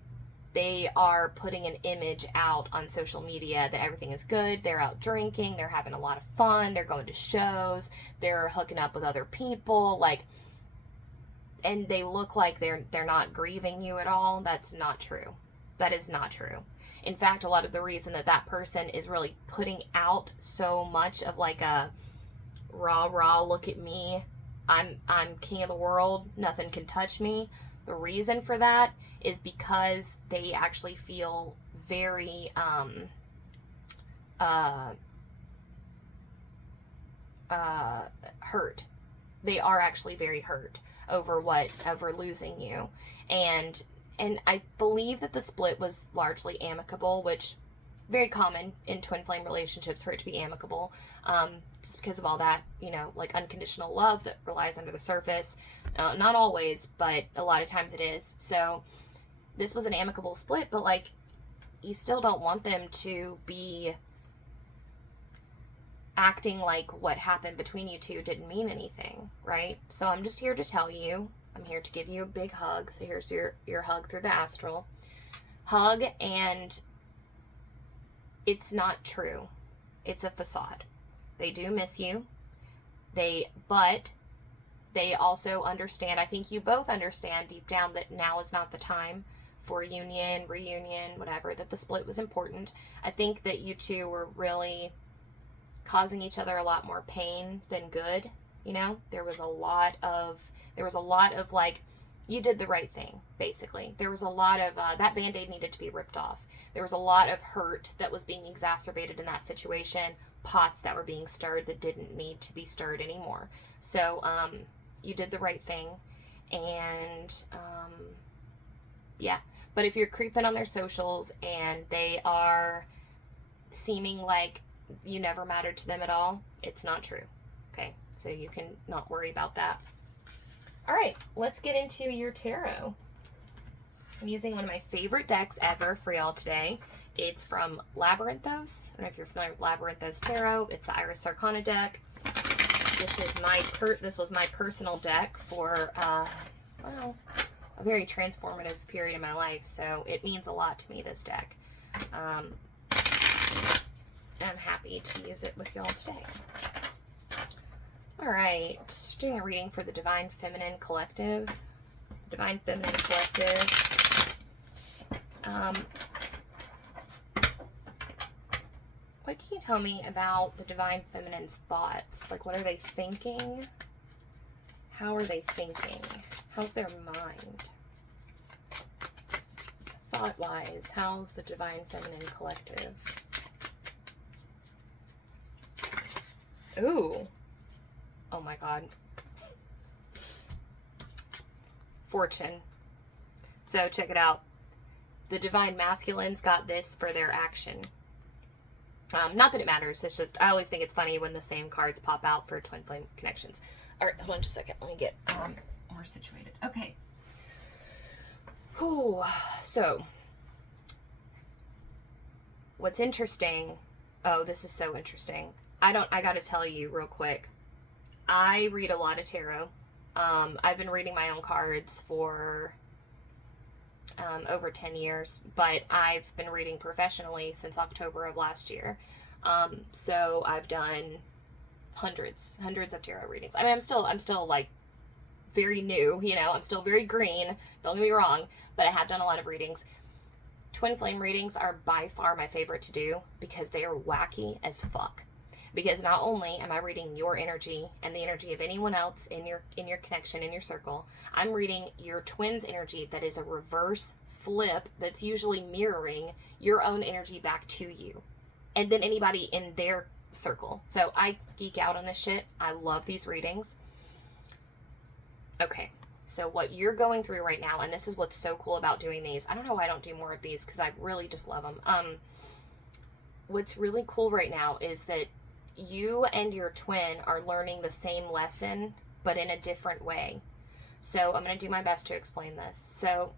they are putting an image out on social media that everything is good. They're out drinking. They're having a lot of fun. They're going to shows. They're hooking up with other people. Like, and they look like they're not grieving you at all. That's not true. That is not true. In fact, a lot of the reason that that person is really putting out so much of like a rah, look at me, I'm king of the world, nothing can touch me. The reason for that is because they actually feel very hurt. They are actually very hurt over losing you. And I believe that the split was largely amicable, which very common in twin flame relationships for it to be amicable, just because of all that, like unconditional love that relies under the surface. Not always, but a lot of times it is. So this was an amicable split, but like, you still don't want them to be acting like what happened between you two didn't mean anything, right? So I'm just here to tell you, I'm here to give you a big hug. So here's your hug through the astral. Hug, and it's not true. It's a facade. They do miss you. But they also understand, I think you both understand deep down, that now is not the time for union, reunion, whatever, that the split was important. I think that you two were really causing each other a lot more pain than good. There was a lot of like, you did the right thing, basically. There was a lot of, that Band-Aid needed to be ripped off. There was a lot of hurt that was being exacerbated in that situation, pots that were being stirred that didn't need to be stirred anymore. So, you did the right thing, and, yeah. But if you're creeping on their socials and they are seeming like you never mattered to them at all, it's not true. Okay, so you can not worry about that. All right, let's get into your tarot. I'm using one of my favorite decks ever for y'all today. It's from Labyrinthos. I don't know if you're familiar with Labyrinthos Tarot. It's the Iris Arcana deck. This was my personal deck for a very transformative period in my life, so it means a lot to me, this deck. I'm happy to use it with y'all today. All right, doing a reading for the Divine Feminine Collective. The Divine Feminine Collective. What can you tell me about the Divine Feminine's thoughts? Like, what are they thinking? How are they thinking? How's their mind? Thought-wise, how's the Divine Feminine Collective? Ooh. Oh my God. Fortune. So check it out. The Divine Masculines got this for their action. Not that it matters. It's just, I always think it's funny when the same cards pop out for twin flame connections. All right, hold on just a second. Let me get more situated. Okay. Ooh. So, what's interesting, oh, this is so interesting. I gotta tell you real quick. I read a lot of tarot. I've been reading my own cards for over 10 years, but I've been reading professionally since October of last year. So I've done hundreds of tarot readings. I mean, I'm still like very new, I'm still very green, don't get me wrong, but I have done a lot of readings. Twin flame readings are by far my favorite to do because they are wacky as fuck. Because not only am I reading your energy and the energy of anyone else in your connection, in your circle, I'm reading your twin's energy that is a reverse flip that's usually mirroring your own energy back to you. And then anybody in their circle. So I geek out on this shit. I love these readings. Okay, so what you're going through right now, and this is what's so cool about doing these. I don't know why I don't do more of these because I really just love them. What's really cool right now is that you and your twin are learning the same lesson, but in a different way. So I'm going to do my best to explain this. So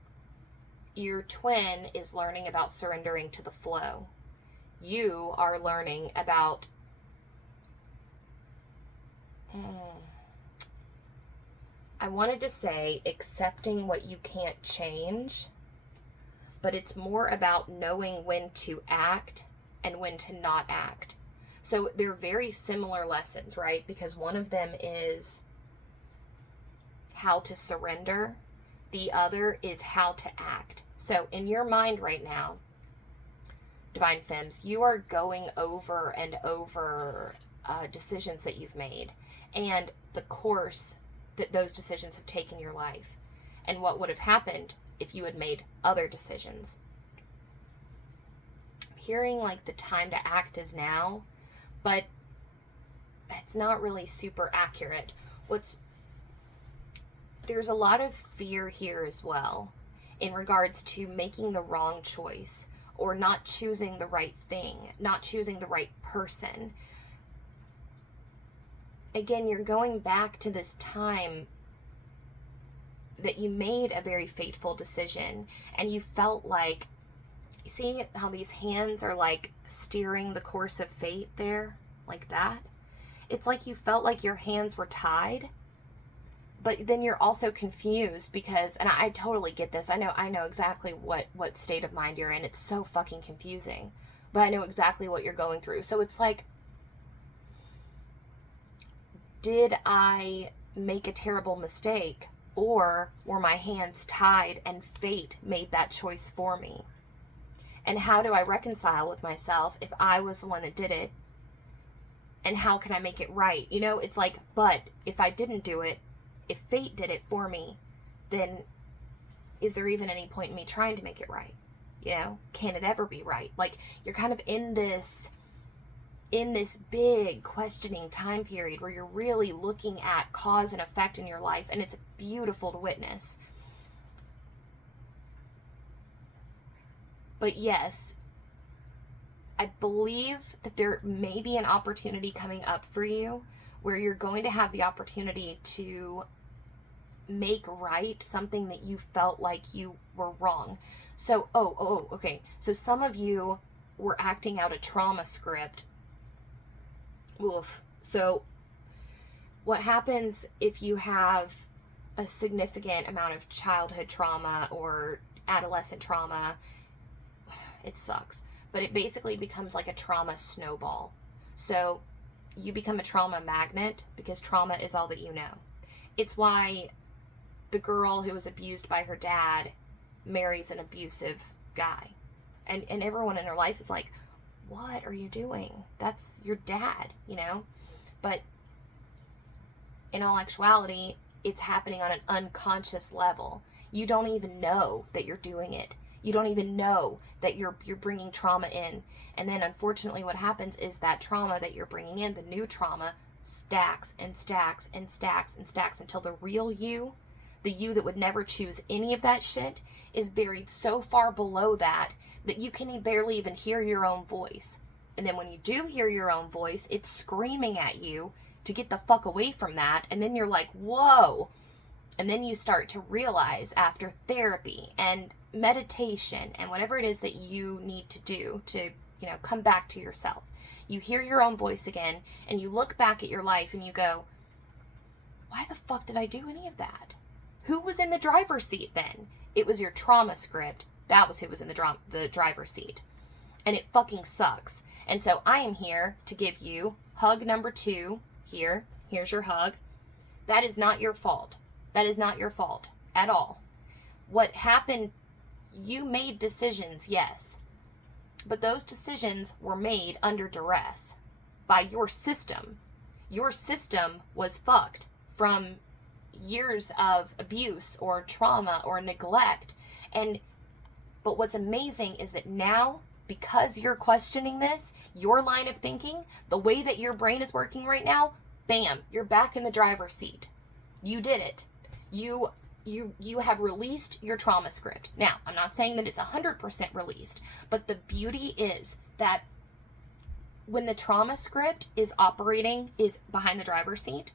your twin is learning about surrendering to the flow. You are learning about I wanted to say accepting what you can't change, but it's more about knowing when to act and when to not act. So they're very similar lessons, right? Because one of them is how to surrender, The other is how to act. So in your mind right now, Divine Femmes, you are going over and over decisions that you've made and the course that those decisions have taken your life and what would have happened if you had made other decisions. I'm hearing like the time to act is now, but that's not really super accurate. There's a lot of fear here as well in regards to making the wrong choice or not choosing the right thing, not choosing the right person. Again, you're going back to this time that you made a very fateful decision and you felt like, see how these hands are like steering the course of fate there, like that? It's like you felt like your hands were tied, but then you're also confused because, and I totally get this. I know exactly what state of mind you're in. It's so fucking confusing, but I know exactly what you're going through. So it's like, did I make a terrible mistake, or were my hands tied and fate made that choice for me? And how do I reconcile with myself if I was the one that did it? And how can I make it right? You know, it's like, but if I didn't do it, if fate did it for me, then is there even any point in me trying to make it right? You know, can it ever be right? Like, you're kind of in this big questioning time period where you're really looking at cause and effect in your life, and it's beautiful to witness. But yes, I believe that there may be an opportunity coming up for you where you're going to have the opportunity to make right something that you felt like you were wrong. So, okay. So some of you were acting out a trauma script. Oof. So what happens if you have a significant amount of childhood trauma or adolescent trauma? It sucks. But it basically becomes like a trauma snowball. So you become a trauma magnet because trauma is all that you know. It's why the girl who was abused by her dad marries an abusive guy. And everyone in her life is like, what are you doing? That's your dad, you know? But in all actuality, it's happening on an unconscious level. You don't even know that you're doing it. You don't even know that you're bringing trauma in. And then unfortunately what happens is that trauma that you're bringing in, the new trauma, stacks and stacks and stacks and stacks until the real you, the you that would never choose any of that shit, is buried so far below that you can barely even hear your own voice. And then when you do hear your own voice, it's screaming at you to get the fuck away from that. And then you're like, whoa. And then you start to realize after therapy and meditation and whatever it is that you need to do to, you know, come back to yourself. You hear your own voice again and you look back at your life and you go, why the fuck did I do any of that? Who was in the driver's seat then? It was your trauma script. That was who was in the driver's seat. And it fucking sucks. And so I am here to give you hug number 2 here. Here's your hug. That is not your fault. That is not your fault at all. What happened, you made decisions, yes. But those decisions were made under duress by your system. Your system was fucked from years of abuse or trauma or neglect. But what's amazing is that now, because you're questioning this, your line of thinking, the way that your brain is working right now, bam, you're back in the driver's seat. You did it. You have released your trauma script. Now, I'm not saying that it's 100% released, but the beauty is that when the trauma script is operating, is behind the driver's seat,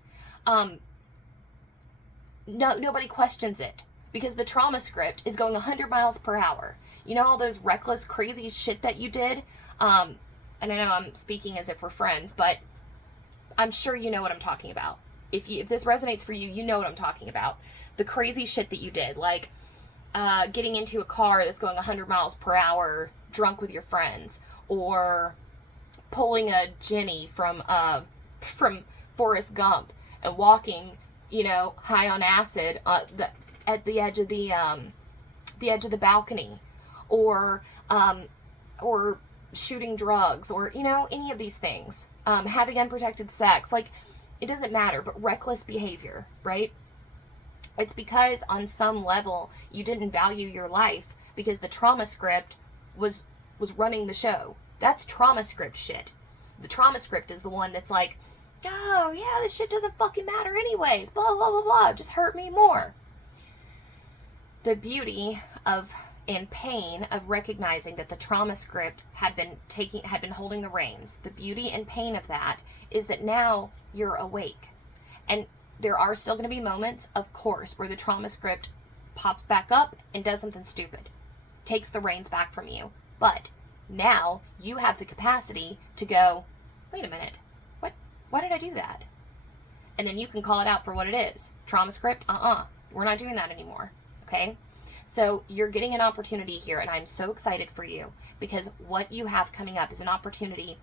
nobody questions it because the trauma script is going 100 miles per hour. You know all those reckless, crazy shit that you did? And I know I'm speaking as if we're friends, but I'm sure you know what I'm talking about. If this resonates for you, you know what I'm talking about. The crazy shit that you did, like getting into a car that's going 100 miles per hour drunk with your friends, or pulling a Jenny from Forrest Gump and walking, you know, high on acid, at the edge of the balcony, or shooting drugs, or, you know, any of these things, having unprotected sex. Like, it doesn't matter, but reckless behavior, right? It's because on some level you didn't value your life because the trauma script was running the show. That's trauma script shit. The trauma script is the one that's like, oh yeah, this shit doesn't fucking matter anyways, blah blah blah blah, just hurt me more. The beauty of and pain of recognizing that the trauma script had been holding the reins. The beauty and pain of that is that now you're awake. And there are still going to be moments, of course, where the trauma script pops back up and does something stupid, takes the reins back from you. But now you have the capacity to go, wait a minute, why did I do that? And then you can call it out for what it is. Trauma script, we're not doing that anymore, okay? So you're getting an opportunity here, and I'm so excited for you, because what you have coming up is an opportunity,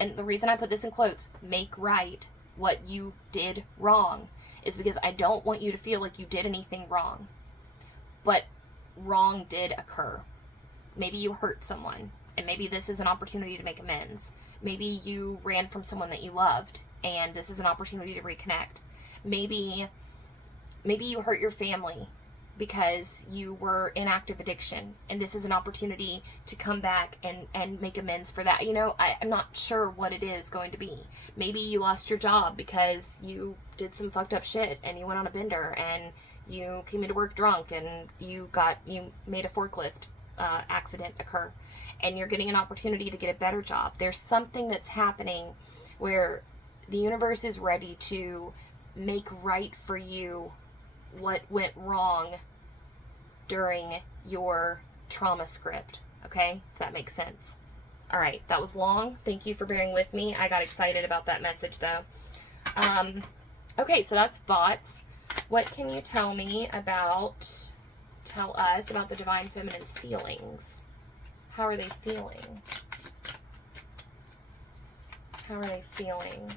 and the reason I put this in quotes, make right what you did wrong, is because I don't want you to feel like you did anything wrong. But wrong did occur. Maybe you hurt someone, and maybe this is an opportunity to make amends. Maybe you ran from someone that you loved, and this is an opportunity to reconnect. Maybe you hurt your family because you were in active addiction, and this is an opportunity to come back and make amends for that. You know, I'm not sure what it is going to be. Maybe you lost your job because you did some fucked up shit and you went on a bender and you came into work drunk and you made a forklift accident occur, and you're getting an opportunity to get a better job. There's something that's happening where the universe is ready to make right for you what went wrong during your trauma script. Okay? If that makes sense. All right. That was long. Thank you for bearing with me. I got excited about that message, though. Okay, so that's thoughts. What can you tell us about the Divine Feminine's feelings? How are they feeling? How are they feeling?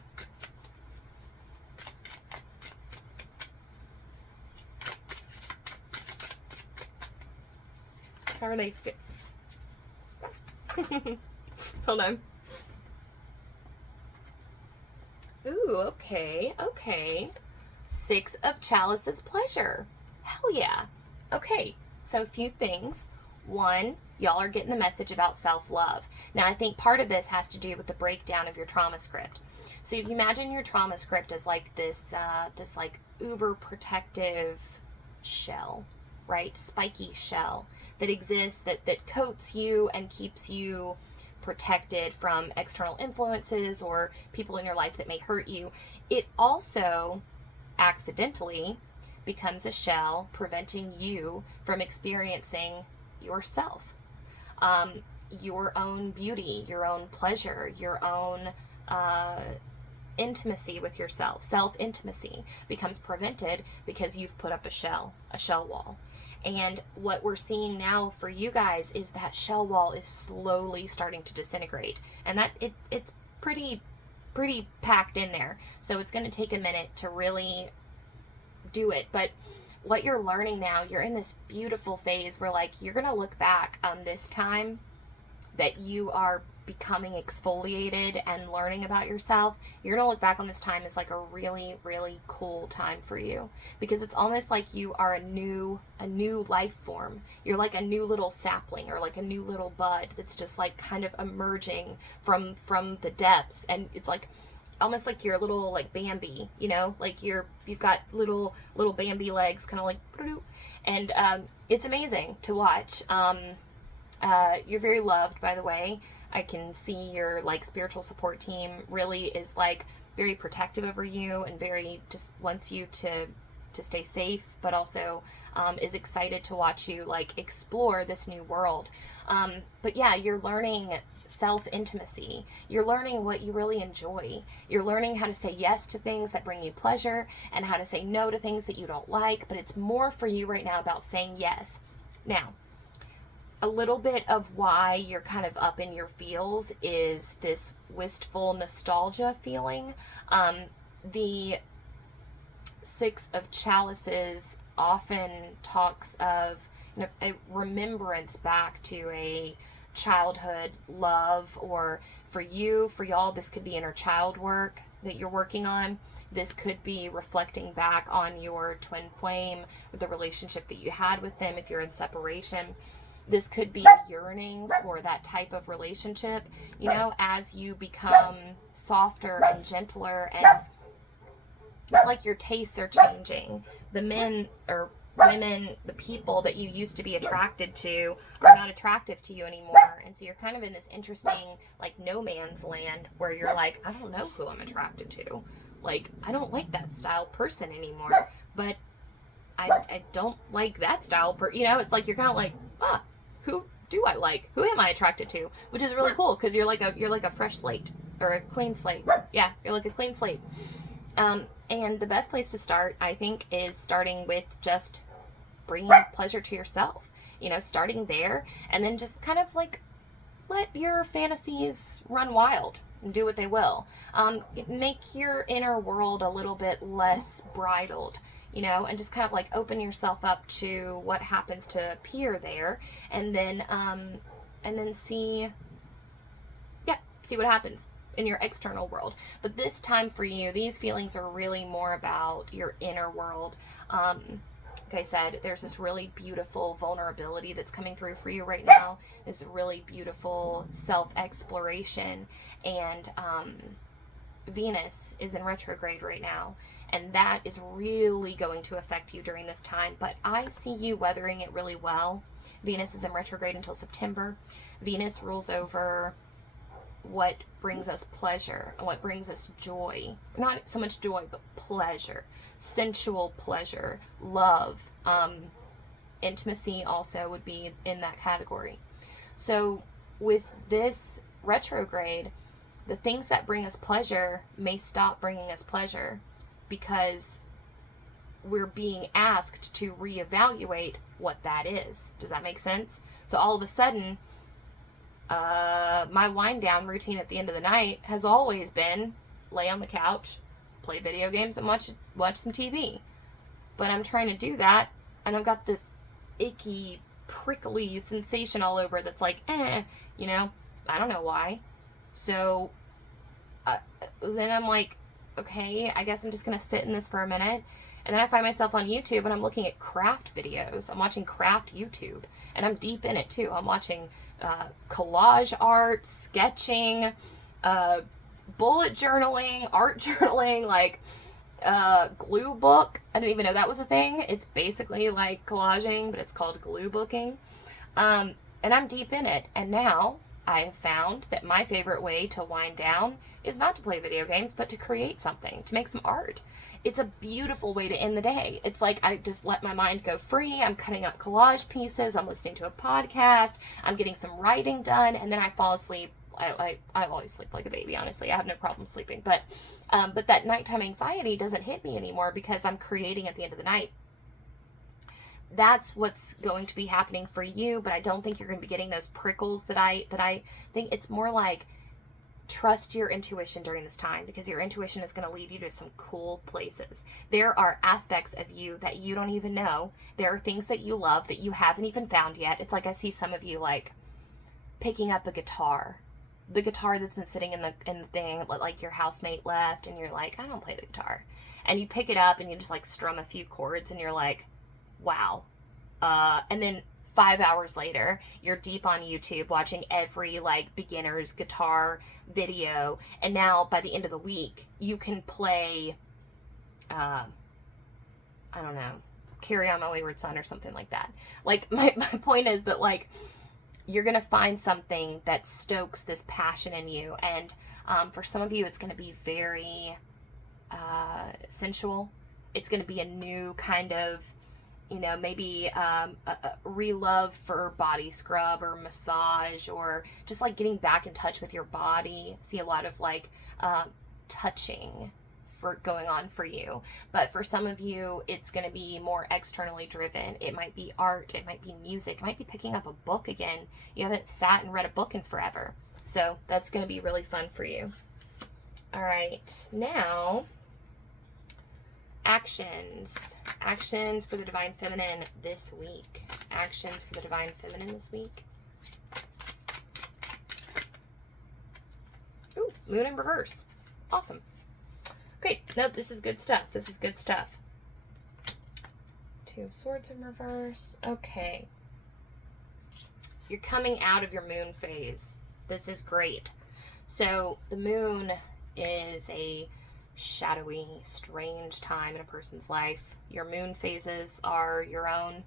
How are they Hold on. Ooh, okay. 6 of Chalices, pleasure. Hell yeah. Okay, so a few things. 1, y'all are getting the message about self-love. Now, I think part of this has to do with the breakdown of your trauma script. So if you imagine your trauma script as like this like uber protective shell, right? Spiky shell that exists, that coats you and keeps you protected from external influences or people in your life that may hurt you. It also accidentally becomes a shell preventing you from experiencing yourself, your own beauty, your own pleasure, your own intimacy with yourself. Self-intimacy becomes prevented because you've put up a shell wall. And what we're seeing now for you guys is that shell wall is slowly starting to disintegrate, and that it's pretty packed in there. So it's going to take a minute to really do it. But what you're learning now, you're in this beautiful phase where, like, you're going to look back on this time that you are becoming exfoliated and learning about yourself. You're going to look back on this time as like a really, really cool time for you, because it's almost like you are a new life form. You're like a new little sapling, or like a new little bud that's just like kind of emerging from the depths. And it's like almost like you're a little like Bambi, you know, like you've got little Bambi legs, kind of like, and it's amazing to watch. You're very loved, by the way. I can see your like spiritual support team really is like very protective over you and very just wants you to stay safe, but also is excited to watch you like explore this new world. But yeah, you're learning self-intimacy. You're learning what you really enjoy. You're learning how to say yes to things that bring you pleasure and how to say no to things that you don't like, but it's more for you right now about saying yes. Now, a little bit of why you're kind of up in your feels is this wistful nostalgia feeling. The 6 of Chalices often talks of, you know, a remembrance back to a childhood love, or for y'all, this could be inner child work that you're working on. This could be reflecting back on your twin flame, the relationship that you had with them if you're in separation. This could be yearning for that type of relationship, you know, as you become softer and gentler, and it's like your tastes are changing. The men or women, the people that you used to be attracted to are not attractive to you anymore. And so you're kind of in this interesting, like, no man's land where you're like, I don't know who I'm attracted to. Like, I don't like that style person anymore, but I don't like that style you know, it's like you're kind of like, who do I like? Who am I attracted to? Which is really cool, because you're like a fresh slate, or a clean slate. Yeah, you're like a clean slate. And the best place to start, I think, is starting with just bringing pleasure to yourself. You know, starting there, and then just kind of like let your fantasies run wild and do what they will. Make your inner world a little bit less bridled, you know, and just kind of like open yourself up to what happens to appear there, and then see what happens in your external world. But this time for you, these feelings are really more about your inner world. Like I said, there's this really beautiful vulnerability that's coming through for you right now, this really beautiful self-exploration, and Venus is in retrograde right now, and that is really going to affect you during this time, but I see you weathering it really well. Venus is in retrograde until September. Venus rules over what brings us pleasure and what brings us joy. Not so much joy, but pleasure, sensual pleasure, love. Intimacy also would be in that category. So with this retrograde, the things that bring us pleasure may stop bringing us pleasure, because we're being asked to reevaluate what that is. Does that make sense? So all of a sudden, my wind down routine at the end of the night has always been lay on the couch, play video games, and watch some TV. But I'm trying to do that, and I've got this icky, prickly sensation all over that's like, you know, I don't know why. So then I'm like, okay, I guess I'm just going to sit in this for a minute. And then I find myself on YouTube, and I'm looking at craft videos. I'm watching craft YouTube, and I'm deep in it too. I'm watching collage art, sketching, bullet journaling, art journaling, like glue book. I didn't even know that was a thing. It's basically like collaging, but it's called glue booking. And I'm deep in it. And now I have found that my favorite way to wind down is not to play video games, but to create something, to make some art. It's a beautiful way to end the day. It's like I just let my mind go free. I'm cutting up collage pieces. I'm listening to a podcast. I'm getting some writing done, and then I fall asleep. I always sleep like a baby, honestly. I have no problem sleeping. But that nighttime anxiety doesn't hit me anymore because I'm creating at the end of the night. That's what's going to be happening for you, but I don't think you're going to be getting those prickles that I think. It's more like trust your intuition during this time, because your intuition is going to lead you to some cool places. There are aspects of you that you don't even know. There are things that you love that you haven't even found yet. It's like I see some of you like picking up a guitar. The guitar that's been sitting in the thing, like your housemate left, and you're like, I don't play the guitar. And you pick it up and you just like strum a few chords, and you're like, wow. And then 5 hours later, you're deep on YouTube watching every like beginner's guitar video, and now by the end of the week, you can play, I don't know, Carry On My Wayward Son or something like that. Like my point is that like you're gonna find something that stokes this passion in you, and for some of you, it's gonna be very sensual. It's gonna be a new kind of, you know, maybe a re-love for body scrub or massage, or just like getting back in touch with your body. I see a lot of like touching for going on for you. But for some of you, it's going to be more externally driven. It might be art, it might be music, it might be picking up a book again. You haven't sat and read a book in forever. So that's going to be really fun for you. All right, now Actions. Actions for the Divine Feminine this week. Actions for the Divine Feminine this week. Ooh, Moon in reverse. Awesome. Great. Nope, this is good stuff. This is good stuff. Two of Swords in reverse. Okay. You're coming out of your moon phase. This is great. So the moon is a shadowy, strange time in a person's life. Your moon phases are your own.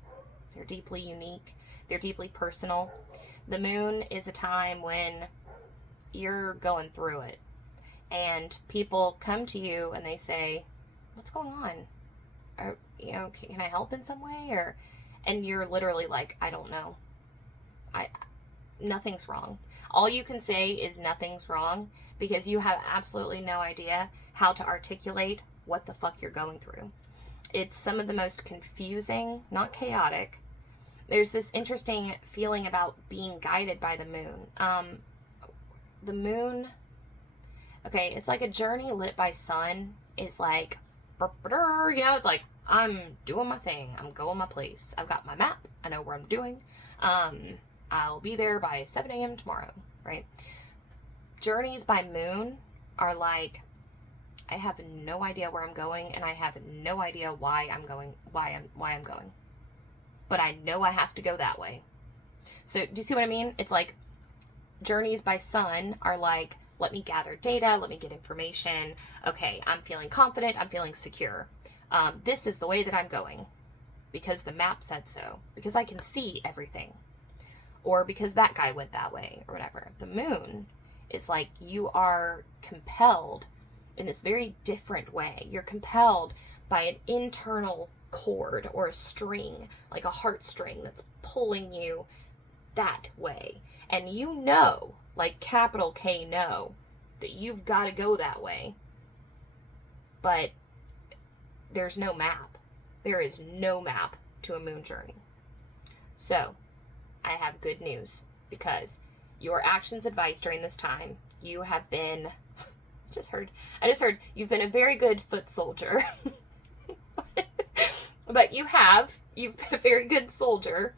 They're deeply unique. They're deeply personal. The moon is a time when you're going through it. And people come to you and they say, what's going on? Or, you know, can I help in some way? And you're literally like, I don't know. Nothing's wrong. All you can say is nothing's wrong because you have absolutely no idea how to articulate what the fuck you're going through. It's some of the most confusing, not chaotic. There's this interesting feeling about being guided by the moon. The moon, okay, it's like a journey lit by sun is like, you know, it's like, I'm doing my thing. I'm going my place. I've got my map. I know where I'm doing. I'll be there by 7 a.m. tomorrow, right? Journeys by moon are like, I have no idea where I'm going, and I have no idea why I'm going, why I'm going. But I know I have to go that way. So do you see what I mean? It's like journeys by sun are like, let me gather data, let me get information. Okay, I'm feeling confident, I'm feeling secure. This is the way that I'm going because the map said so, because I can see everything. Or because that guy went that way, or whatever. The moon is like you are compelled in this very different way. You're compelled by an internal cord or a string, like a heartstring that's pulling you that way. And you know, like capital K know, that you've got to go that way. But there's no map. There is no map to a moon journey. So, I have good news because your actions advice during this time, you have been, I just heard you've been a very good foot soldier. But you've been a very good soldier.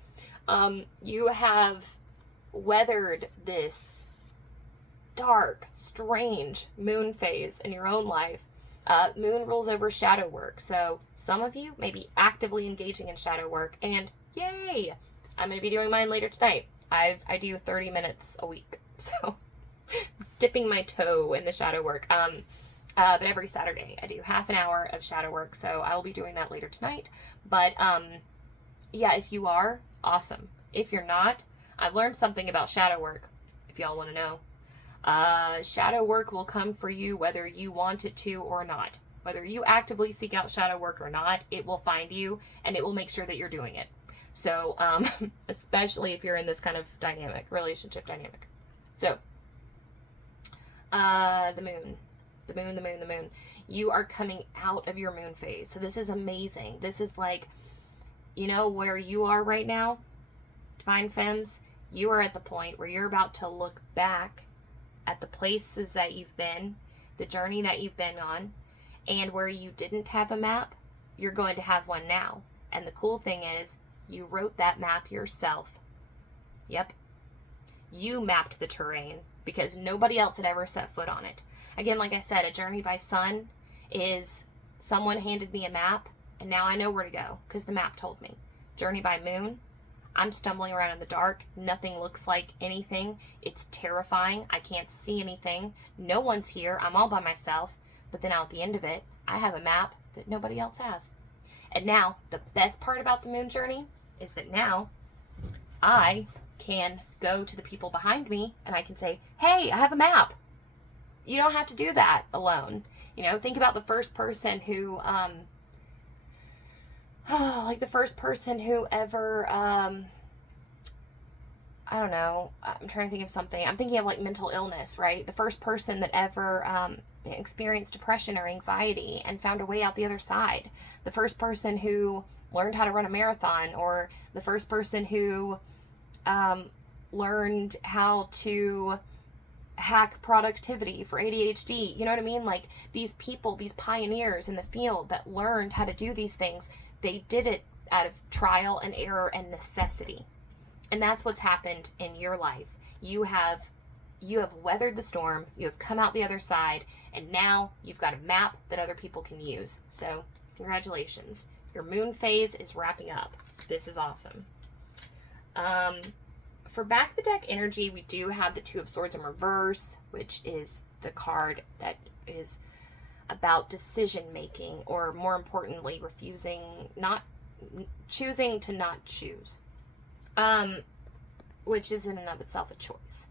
You have weathered this dark, strange moon phase in your own life. Moon rules over shadow work. So some of you may be actively engaging in shadow work, and yay! I'm going to be doing mine later tonight. I do 30 minutes a week. So dipping my toe in the shadow work. But every Saturday I do half an hour of shadow work. So I will be doing that later tonight. But yeah, if you are, awesome. If you're not, I've learned something about shadow work, if y'all want to know. Shadow work will come for you whether you want it to or not. Whether you actively seek out shadow work or not, it will find you and it will make sure that you're doing it. So, especially if you're in this kind of relationship dynamic. So, the moon. You are coming out of your moon phase. So this is amazing. This is like, you know, where you are right now, Divine Femmes, you are at the point where you're about to look back at the places that you've been, the journey that you've been on, and where you didn't have a map, you're going to have one now. And the cool thing is, you wrote that map yourself. Yep. You mapped the terrain because nobody else had ever set foot on it. Again, like I said, a journey by sun is someone handed me a map and now I know where to go because the map told me. Journey by moon, I'm stumbling around in the dark. Nothing looks like anything. It's terrifying. I can't see anything. No one's here. I'm all by myself. But then out the end of it, I have a map that nobody else has. And now, the best part about the moon journey is that now I can go to the people behind me and I can say, hey, I have a map. You don't have to do that alone. You know, think about the first person who, like the first person who ever, I don't know, I'm trying to think of something. I'm thinking of like mental illness, right? The first person that ever experienced depression or anxiety and found a way out the other side. The first person who learned how to run a marathon, or the first person who learned how to hack productivity for ADHD. You know what I mean? Like, these people, these pioneers in the field that learned how to do these things, they did it out of trial and error and necessity. And that's what's happened in your life. You have weathered the storm, you have come out the other side, and now you've got a map that other people can use. So, congratulations. Your moon phase is wrapping up. This is awesome. For back of the deck energy, we do have the Two of Swords in reverse, which is the card that is about decision making, or more importantly, choosing to not choose, which is in and of itself a choice.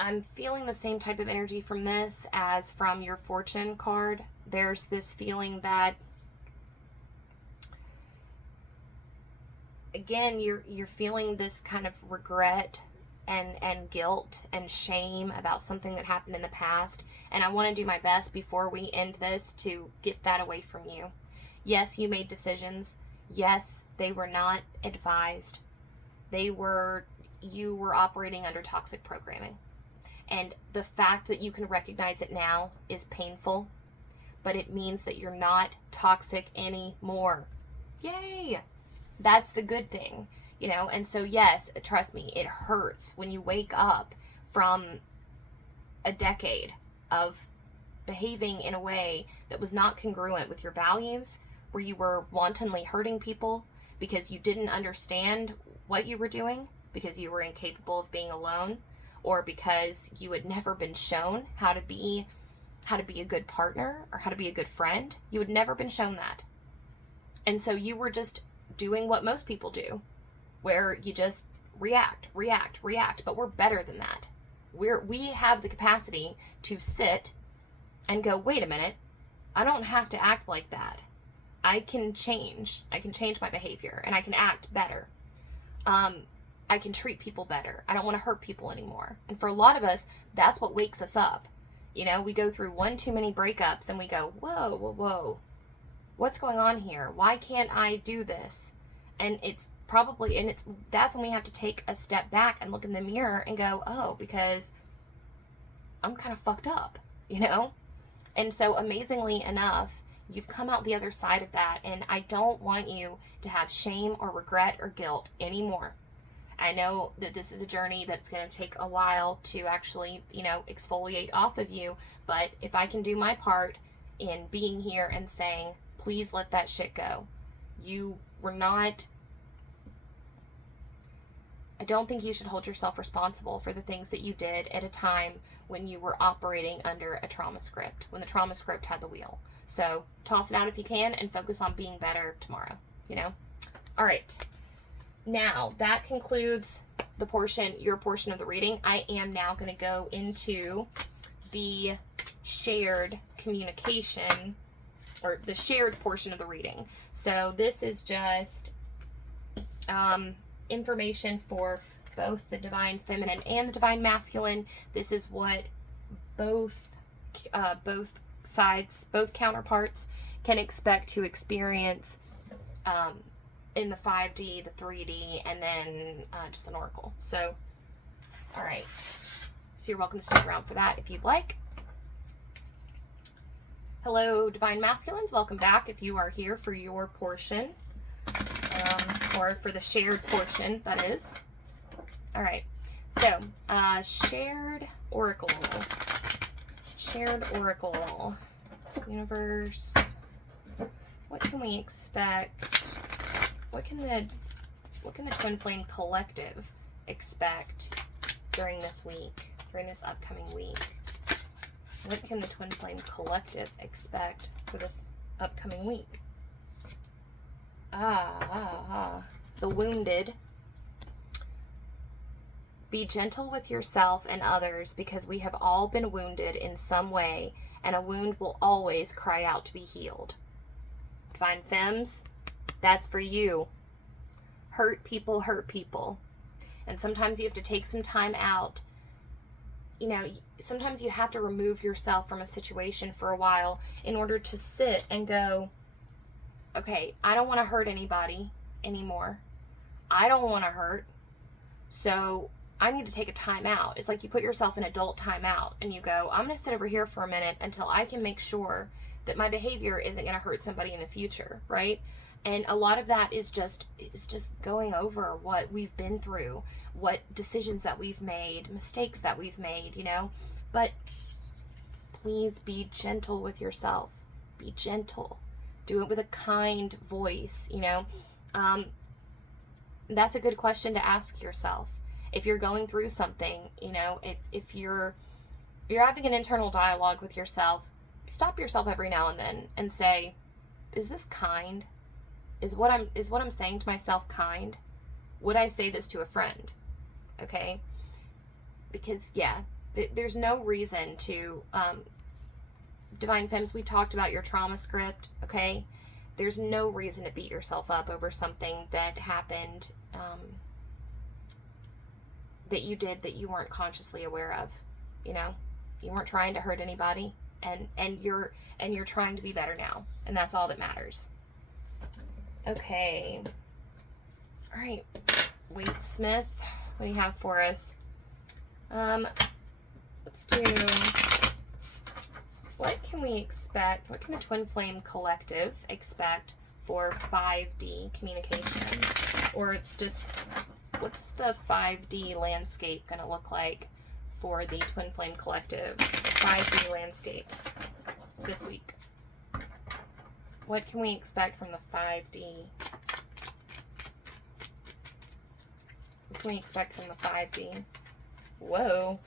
I'm feeling the same type of energy from this as from your Fortune card. There's this feeling that, again, you're feeling this kind of regret and guilt and shame about something that happened in the past. And I want to do my best before we end this to get that away from you. Yes, you made decisions. Yes, they were not advised. You were operating under toxic programming. And the fact that you can recognize it now is painful, but it means that you're not toxic anymore. Yay! That's the good thing, you know? And so, yes, trust me, it hurts when you wake up from a decade of behaving in a way that was not congruent with your values, where you were wantonly hurting people because you didn't understand what you were doing, because you were incapable of being alone, or because you had never been shown how to be a good partner or how to be a good friend. You had never been shown that. And so you were just doing what most people do, where you just react. But we're better than that. We have the capacity to sit and go, wait a minute, I don't have to act like that. I can change my behavior, and I can act better. I can treat people better. I don't want to hurt people anymore. And for a lot of us, that's what wakes us up. You know, we go through one too many breakups and we go, whoa. What's going on here? Why can't I do this? And that's when we have to take a step back and look in the mirror and go, oh, because I'm kind of fucked up, you know? And so amazingly enough, you've come out the other side of that. And I don't want you to have shame or regret or guilt anymore. I know that this is a journey that's going to take a while to actually, exfoliate off of you. But if I can do my part in being here and saying, please let that shit go. You were not... I don't think you should hold yourself responsible for the things that you did at a time when you were operating under a trauma script, when the trauma script had the wheel. So toss it out if you can and focus on being better tomorrow, All right. Now, that concludes your portion of the reading. I am now going to go into the shared communication, or the shared portion of the reading. So this is just information for both the Divine Feminine and the Divine Masculine. This is what both sides, both counterparts can expect to experience in the 5D, the 3D, and then just an oracle. So, all right. So you're welcome to stick around for that if you'd like. Hello, Divine Masculines. Welcome back if you are here for your portion, or for the shared portion, that is. All right. So, shared oracle. Shared oracle. Universe. What can we expect? What can the Twin Flame Collective expect during this upcoming week? What can the Twin Flame Collective expect for this upcoming week? The Wounded. Be gentle with yourself and others, because we have all been wounded in some way, and a wound will always cry out to be healed. Divine Femmes, that's for you. Hurt people. And sometimes you have to take some time out. Sometimes you have to remove yourself from a situation for a while in order to sit and go, okay, I don't want to hurt anybody anymore. I don't want to hurt. So I need to take a time out. It's like you put yourself in adult time out and you go, I'm going to sit over here for a minute until I can make sure that my behavior isn't going to hurt somebody in the future, right? And a lot of that is just going over what we've been through, what decisions that we've made, mistakes that we've made, you know. But please be gentle with yourself. Be gentle. Do it with a kind voice, you know. That's a good question to ask yourself. If you're going through something, you know, if you're having an internal dialogue with yourself, stop yourself every now and then and say, is this kind? Is what I'm saying to myself kind? Would I say this to a friend? Okay? Because, yeah, there's no reason to, Divine Femmes, we talked about your trauma script, okay? There's no reason to beat yourself up over something that happened, that you did that you weren't consciously aware of, you know? You weren't trying to hurt anybody, and you're trying to be better now, and that's all that matters. Okay. All right. Wade Smith, what do you have for us? Let's do, what can we expect? What can the Twin Flame Collective expect for 5D communication? Or just, what's the 5D landscape going to look like for the Twin Flame Collective 5D landscape this week? What can we expect from the 5D? What can we expect from the 5D? Whoa.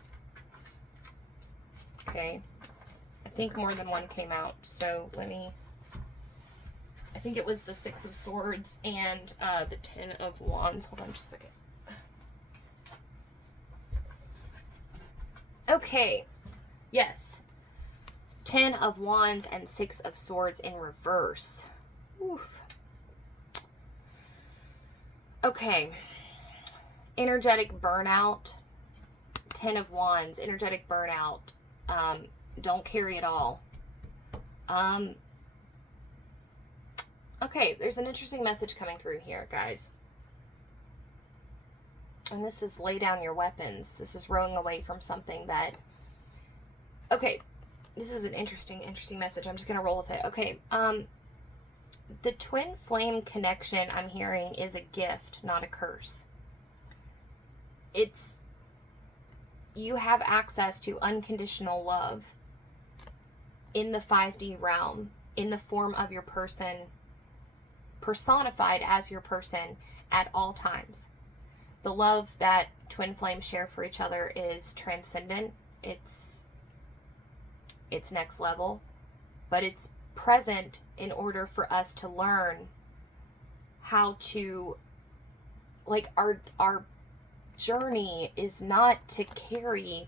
Okay. I think more than one came out, so I think it was the 6 of Swords and the 10 of Wands. Hold on just a second. Okay. Yes. 10 of Wands and 6 of Swords in reverse. Oof. Okay. Energetic burnout. 10 of Wands. Energetic burnout. Don't carry it all. Okay, there's an interesting message coming through here, guys. And this is lay down your weapons. This is rowing away from something that... Okay. This is an interesting message. I'm just going to roll with it. Okay. The twin flame connection I'm hearing is a gift, not a curse. It's, you have access to unconditional love in the 5D realm, in the form of your person, personified as your person at all times. The love that twin flames share for each other is transcendent. It's next level, but it's present in order for us to learn how to, like, our journey is not to carry,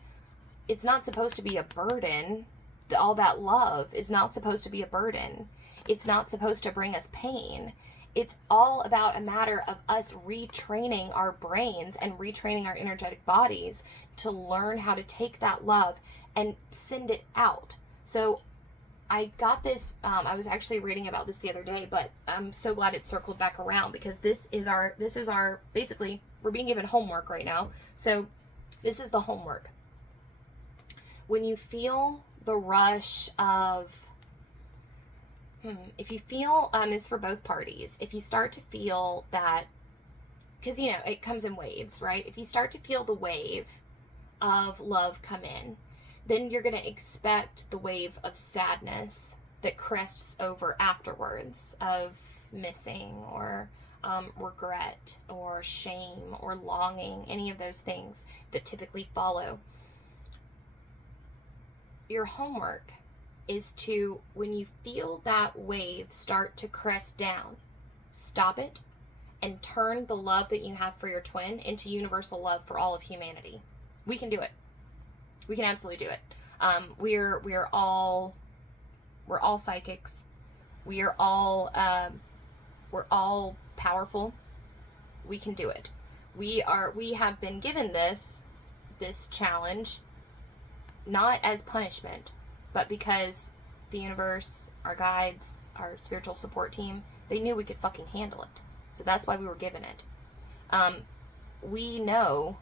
it's not supposed to be a burden. All that love is not supposed to be a burden. It's not supposed to bring us pain. It's all about a matter of us retraining our brains and retraining our energetic bodies to learn how to take that love and send it out. So I got this, I was actually reading about this the other day, but I'm so glad it circled back around, because this is our, basically, we're being given homework right now. So this is the homework. When you feel the rush of, if you feel, this is for both parties, if you start to feel that, because, you know, it comes in waves, right? If you start to feel the wave of love come in, then you're going to expect the wave of sadness that crests over afterwards, of missing or regret or shame or longing, any of those things that typically follow. Your homework is to, when you feel that wave start to crest down, stop it and turn the love that you have for your twin into universal love for all of humanity. We can do it. We can absolutely do it. We're all psychics. We are all powerful. We can do it. We have been given this challenge, not as punishment, but because the universe, our guides, our spiritual support team, they knew we could fucking handle it. So that's why we were given it. We know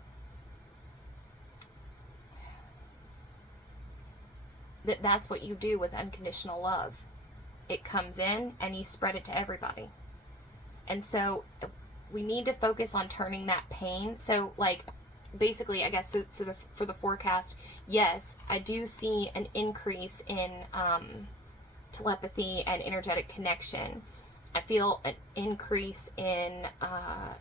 that's what you do with unconditional love. It comes in and you spread it to everybody. And so we need to focus on turning that pain. So, like, basically, I guess, for the forecast, yes, I do see an increase in telepathy and energetic connection. I feel an increase in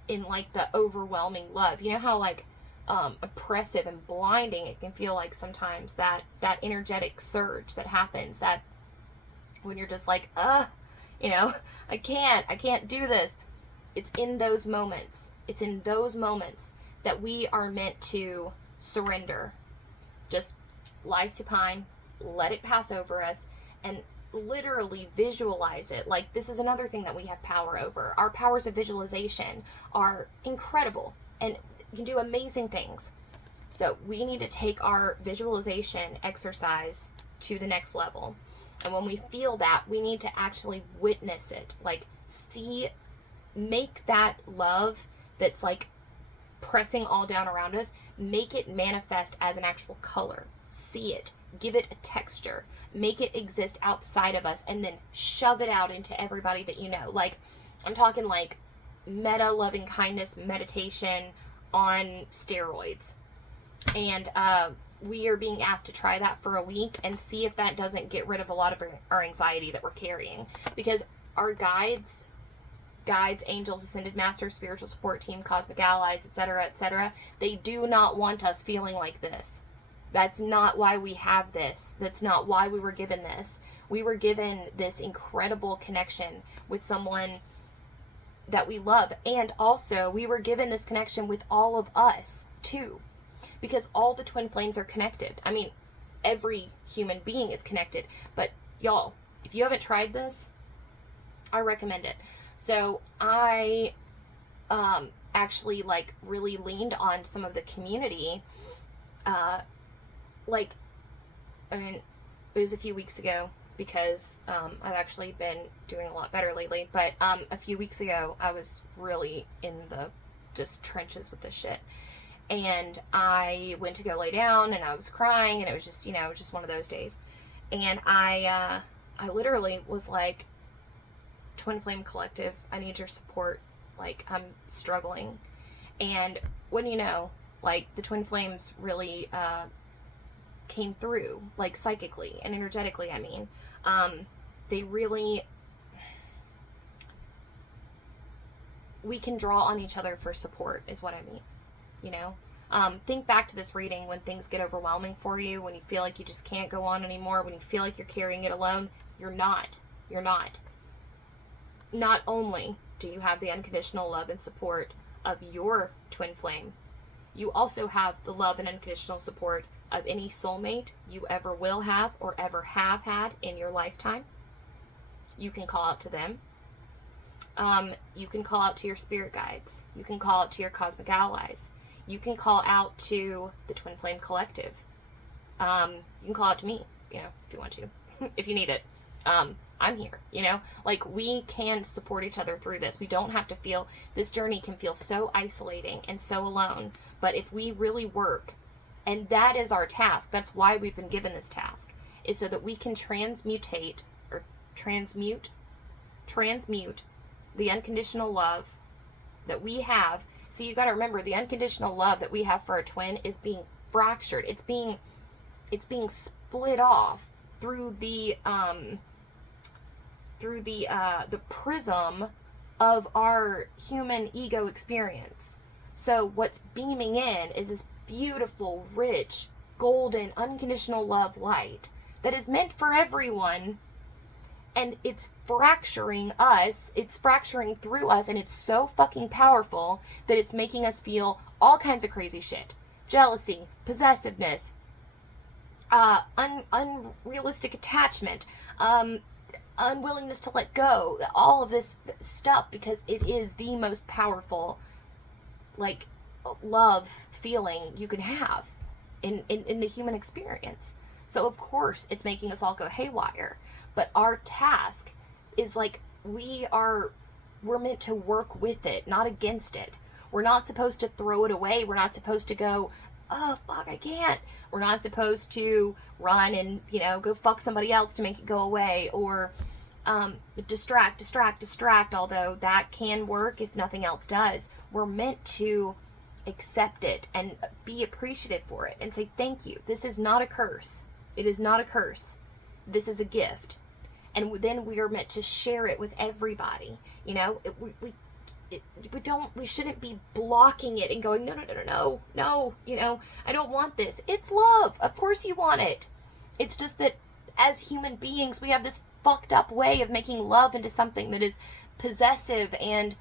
like the overwhelming love. You know how like oppressive and blinding it can feel like sometimes, that energetic surge that happens, that when you're just like, you know, I can't do this. It's in those moments. It's in those moments that we are meant to surrender. Just lie supine, let it pass over us, and literally visualize it. Like, this is another thing that we have power over. Our powers of visualization are incredible and can do amazing things. So we need to take our visualization exercise to the next level. And when we feel that, we need to actually witness it. Like, make that love that's like pressing all down around us, make it manifest as an actual color. See it. Give it a texture. Make it exist outside of us, and then shove it out into everybody that you know. Like, I'm talking like meta loving kindness meditation on steroids. And we are being asked to try that for a week and see if that doesn't get rid of a lot of our anxiety that we're carrying. Because our guides, angels, ascended masters, spiritual support team, cosmic allies, etc., they do not want us feeling like this. That's not why we have this. That's not why we were given this. We were given this incredible connection with someone that we love. And also, we were given this connection with all of us, too. Because all the twin flames are connected. I mean, every human being is connected. But, y'all, if you haven't tried this, I recommend it. So, I actually, like, really leaned on some of the community. Like, I mean, it was a few weeks ago, because I've actually been doing a lot better lately. But a few weeks ago, I was really in the just trenches with this shit. And I went to go lay down, and I was crying, and it was just, you know, just one of those days. And I literally was like, Twin Flame Collective, I need your support. Like, I'm struggling. And when you know, like, the Twin Flames really came through, like, psychically and energetically, I mean. They really... We can draw on each other for support, is what I mean. You know? Think back to this reading when things get overwhelming for you, when you feel like you just can't go on anymore, when you feel like you're carrying it alone. You're not. You're not. Not only do you have the unconditional love and support of your twin flame, you also have the love and unconditional support of any soulmate you ever will have or ever have had in your lifetime. You can call out to them. You can call out to your spirit guides. You can call out to your cosmic allies. You can call out to the Twin Flame Collective. You can call out to me, you know, if you want to, if you need it. I'm here, you know, like, we can support each other through this. We don't have to feel, this journey can feel so isolating and so alone, but if we really work, and that is our task, that's why we've been given this task, is so that we can transmute the unconditional love that we have. See, you got to remember, the unconditional love that we have for our twin is being fractured. It's being split off through the prism of our human ego experience. So what's beaming in is this beautiful, rich, golden, unconditional love light that is meant for everyone, and it's fracturing us, it's fracturing through us, and it's so fucking powerful that it's making us feel all kinds of crazy shit. Jealousy, possessiveness, unrealistic attachment, unwillingness to let go, all of this stuff, because it is the most powerful, like, love feeling you can have in the human experience. So of course it's making us all go haywire, but our task is, like, we're meant to work with it, not against it. We're not supposed to throw it away. We're not supposed to go, oh, fuck, I can't. We're not supposed to run and, go fuck somebody else to make it go away, or distract, although that can work if nothing else does. We're meant to accept it and be appreciative for it and say, thank you. This is not a curse. It is not a curse. This is a gift. And then we are meant to share it with everybody. We shouldn't be blocking it and going, no, I don't want this. It's love. Of course you want it. It's just that as human beings, we have this fucked up way of making love into something that is possessive and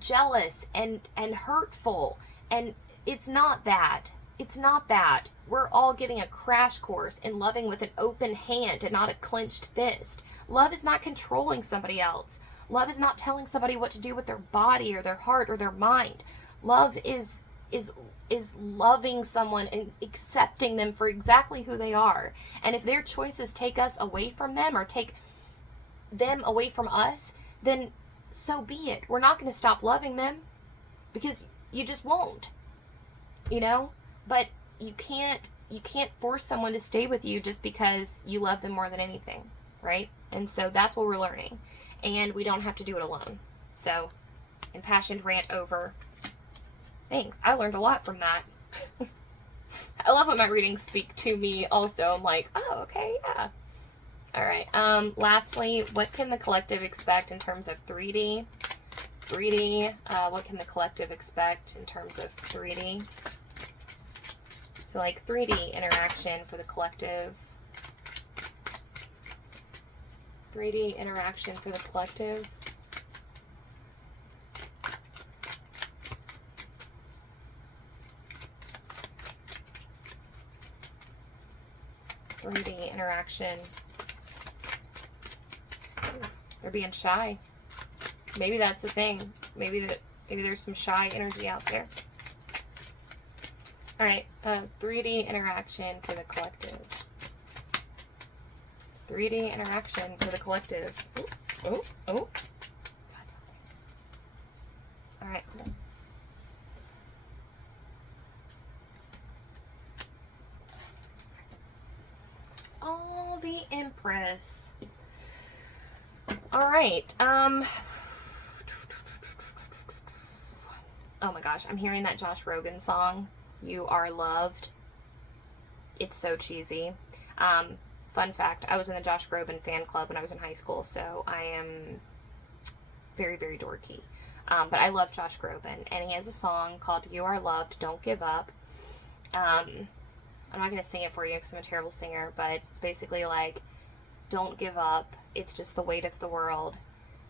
jealous and hurtful. And it's not that. It's not that. We're all getting a crash course in loving with an open hand and not a clenched fist. Love is not controlling somebody else. Love is not telling somebody what to do with their body or their heart or their mind. Love is loving someone and accepting them for exactly who they are. And if their choices take us away from them or take them away from us, then so be it. We're not going to stop loving them, because you just won't. But you can't force someone to stay with you just because you love them more than anything, right? And so that's what we're learning. And we don't have to do it alone. So, impassioned rant over. Thanks. I learned a lot from that. I love when my readings speak to me also. I'm like, oh, okay, yeah. All right. Lastly, what can the collective expect in terms of 3D? 3D, what can the collective expect in terms of 3D? So, 3D interaction for the collective. 3D interaction for the collective. Interaction. They're being shy. Maybe that's a thing. Maybe there's some shy energy out there. All right, 3D interaction for the collective. 3D interaction for the collective. Oh. Got something. All right, hold on. Oh, the Empress. All right. Oh my gosh, I'm hearing that Josh Rogan song, "You Are Loved." It's so cheesy. Fun fact, I was in the Josh Groban fan club when I was in high school, so I am very, very dorky. But I love Josh Groban, and he has a song called "You Are Loved, Don't Give Up." I'm not going to sing it for you because I'm a terrible singer, but it's basically like, don't give up. It's just the weight of the world.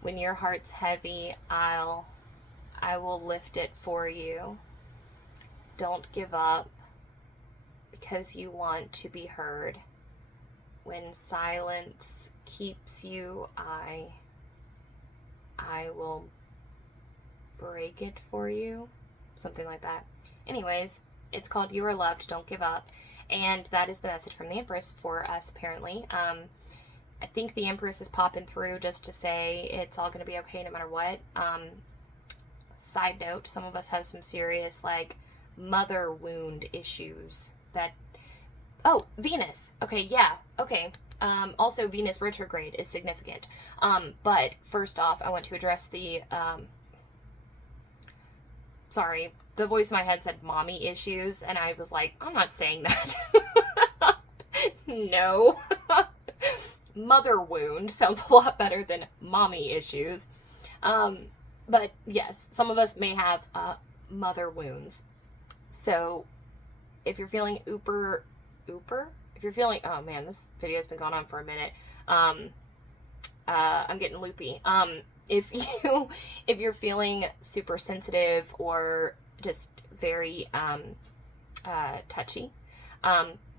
When your heart's heavy, I will lift it for you. Don't give up because you want to be heard. When silence keeps you, I will break it for you. Something like that. Anyways, it's called "You Are Loved, Don't Give Up." And that is the message from the Empress for us, apparently. I think the Empress is popping through just to say it's all going to be okay no matter what. Side note, some of us have some serious, mother wound issues that... Oh, Venus. Okay, yeah. Okay. Also, Venus retrograde is significant. But first off, I want to address the... Sorry, the voice in my head said mommy issues, and I was like, I'm not saying that. No. Mother wound sounds a lot better than mommy issues. But yes, some of us may have mother wounds. So if you're feeling ooper, if you're feeling, oh man, this video's been going on for a minute. I'm getting loopy. If you're feeling super sensitive or just very touchy,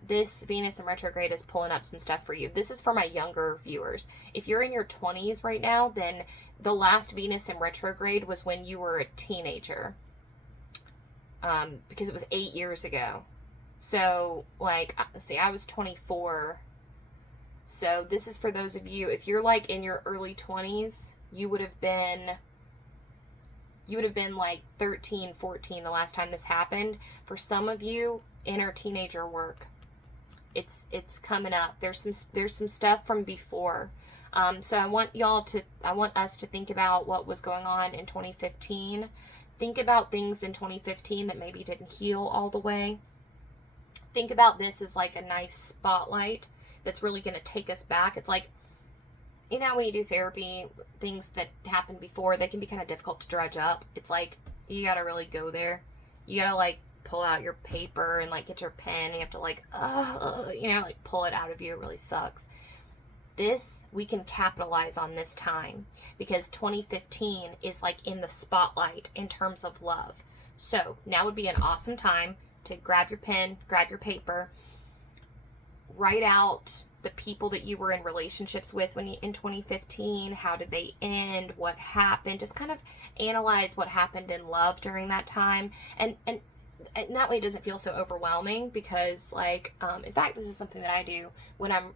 this Venus in retrograde is pulling up some stuff for you. This is for my younger viewers. If you're in your 20s right now, then the last Venus in retrograde was when you were a teenager. Because it was 8 years ago. So, let's see, I was 24. So this is for those of you, if you're in your early 20s, you would have been you would have been like 13, 14 the last time this happened. For some of you, inner teenager work. It's coming up. There's some stuff from before. So I want us to think about what was going on in 2015. Think about things in 2015 that maybe didn't heal all the way. Think about this as like a nice spotlight that's really going to take us back. It's like, you know, when you do therapy, things that happened before, they can be kind of difficult to dredge up. It's like, you got to really go there. You got to like pull out your paper and like get your pen, and you have to like, you know, like pull it out of you. It really sucks. This, we can capitalize on this time because 2015 is like in the spotlight in terms of love. So now would be an awesome time to grab your pen, grab your paper, write out the people that you were in relationships with in 2015. How did they end? What happened? Just kind of analyze what happened in love during that time. And that way it doesn't feel so overwhelming because, like, in fact, this is something that I do when I'm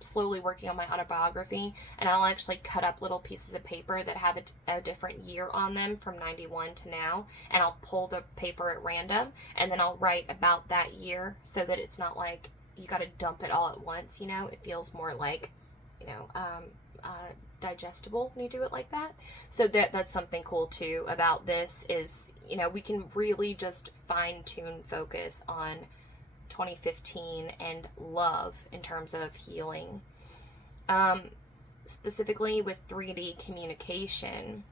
slowly working on my autobiography, and I'll actually cut up little pieces of paper that have a different year on them from 91 to now, and I'll pull the paper at random, and then I'll write about that year so that it's not like you got to dump it all at once, you know? It feels more like, you know, digestible when you do it like that. So that's something cool too about this is, you know, we can really just fine-tune focus on 2015 and love in terms of healing. Specifically with 3D communication,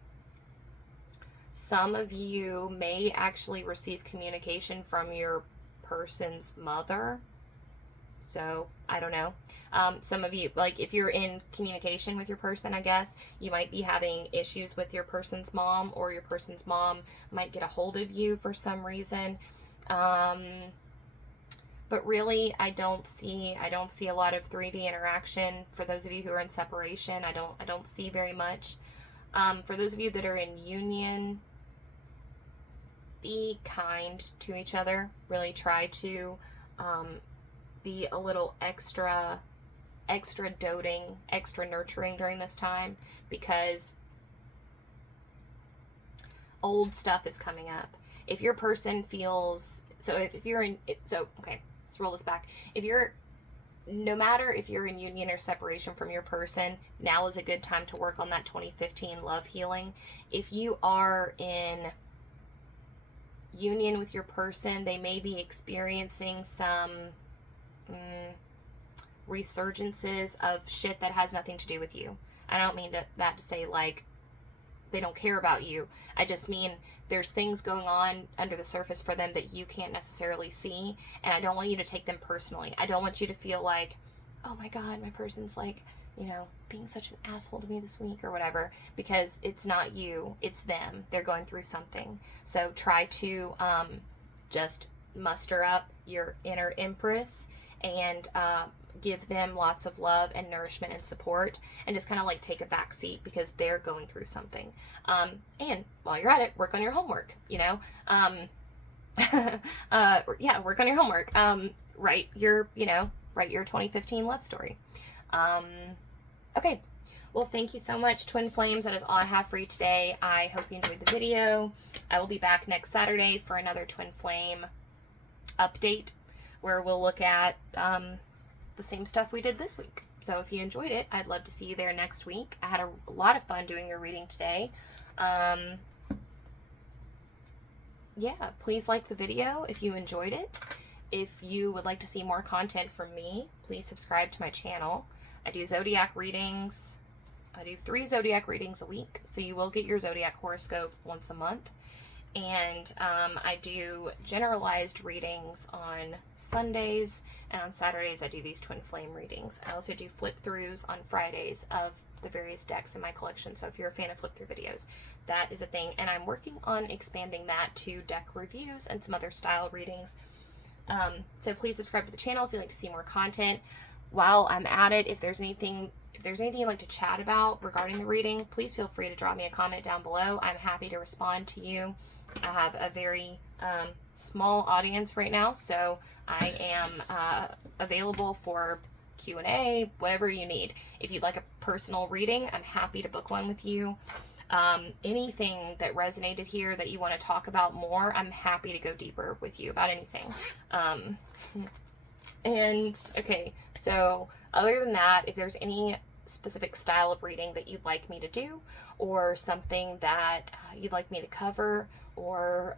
some of you may actually receive communication from your person's mother. So, I don't know. Some of you, like, if you're in communication with your person, I guess, you might be having issues with your person's mom, or your person's mom might get a hold of you for some reason. But really, I don't see a lot of 3D interaction. For those of you who are in separation, I don't see very much. For those of you that are in union, be kind to each other. Really try to, be a little extra doting, extra nurturing during this time, because old stuff is coming up. If your person feels, okay, let's roll this back. No matter if you're in union or separation from your person, now is a good time to work on that 2015 love healing. If you are in union with your person, they may be experiencing some resurgences of shit that has nothing to do with you. I don't mean that to say like they don't care about you. I just mean there's things going on under the surface for them that you can't necessarily see, and I don't want you to take them personally. I don't want you to feel like, oh my god, my person's like, you know, being such an asshole to me this week or whatever, because it's not you, it's them. They're going through something. So try to just muster up your inner empress and give them lots of love and nourishment and support, and just kind of like take a back seat because they're going through something. And while you're at it, work on your homework, you know. Work on your homework. Write your 2015 love story. Okay. Well, thank you so much, Twin Flames. That is all I have for you today. I hope you enjoyed the video. I will be back next Saturday for another Twin Flame update, where we'll look at the same stuff we did this week. So if you enjoyed it, I'd love to see you there next week. I had a lot of fun doing your reading today. Please like the video if you enjoyed it. If you would like to see more content from me, please subscribe to my channel. I do zodiac readings. I do 3 zodiac readings a week, so you will get your zodiac horoscope once a month. And I do generalized readings on Sundays, and on Saturdays I do these Twin Flame readings. I also do flip-throughs on Fridays of the various decks in my collection, so if you're a fan of flip-through videos, that is a thing. And I'm working on expanding that to deck reviews and some other style readings. So please subscribe to the channel if you'd like to see more content. While I'm at it, if there's anything you'd like to chat about regarding the reading, please feel free to drop me a comment down below. I'm happy to respond to you. I have a very small audience right now, so I am available for Q&A, whatever you need. If you'd like a personal reading, I'm happy to book one with you. Anything that resonated here that you want to talk about more, I'm happy to go deeper with you about anything. And okay, so other than that, if there's any specific style of reading that you'd like me to do, or something that you'd like me to cover, or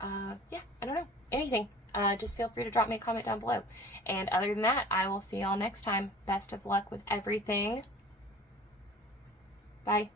yeah, I don't know, anything, just feel free to drop me a comment down below. And other than that, I will see y'all next time. Best of luck with everything. Bye.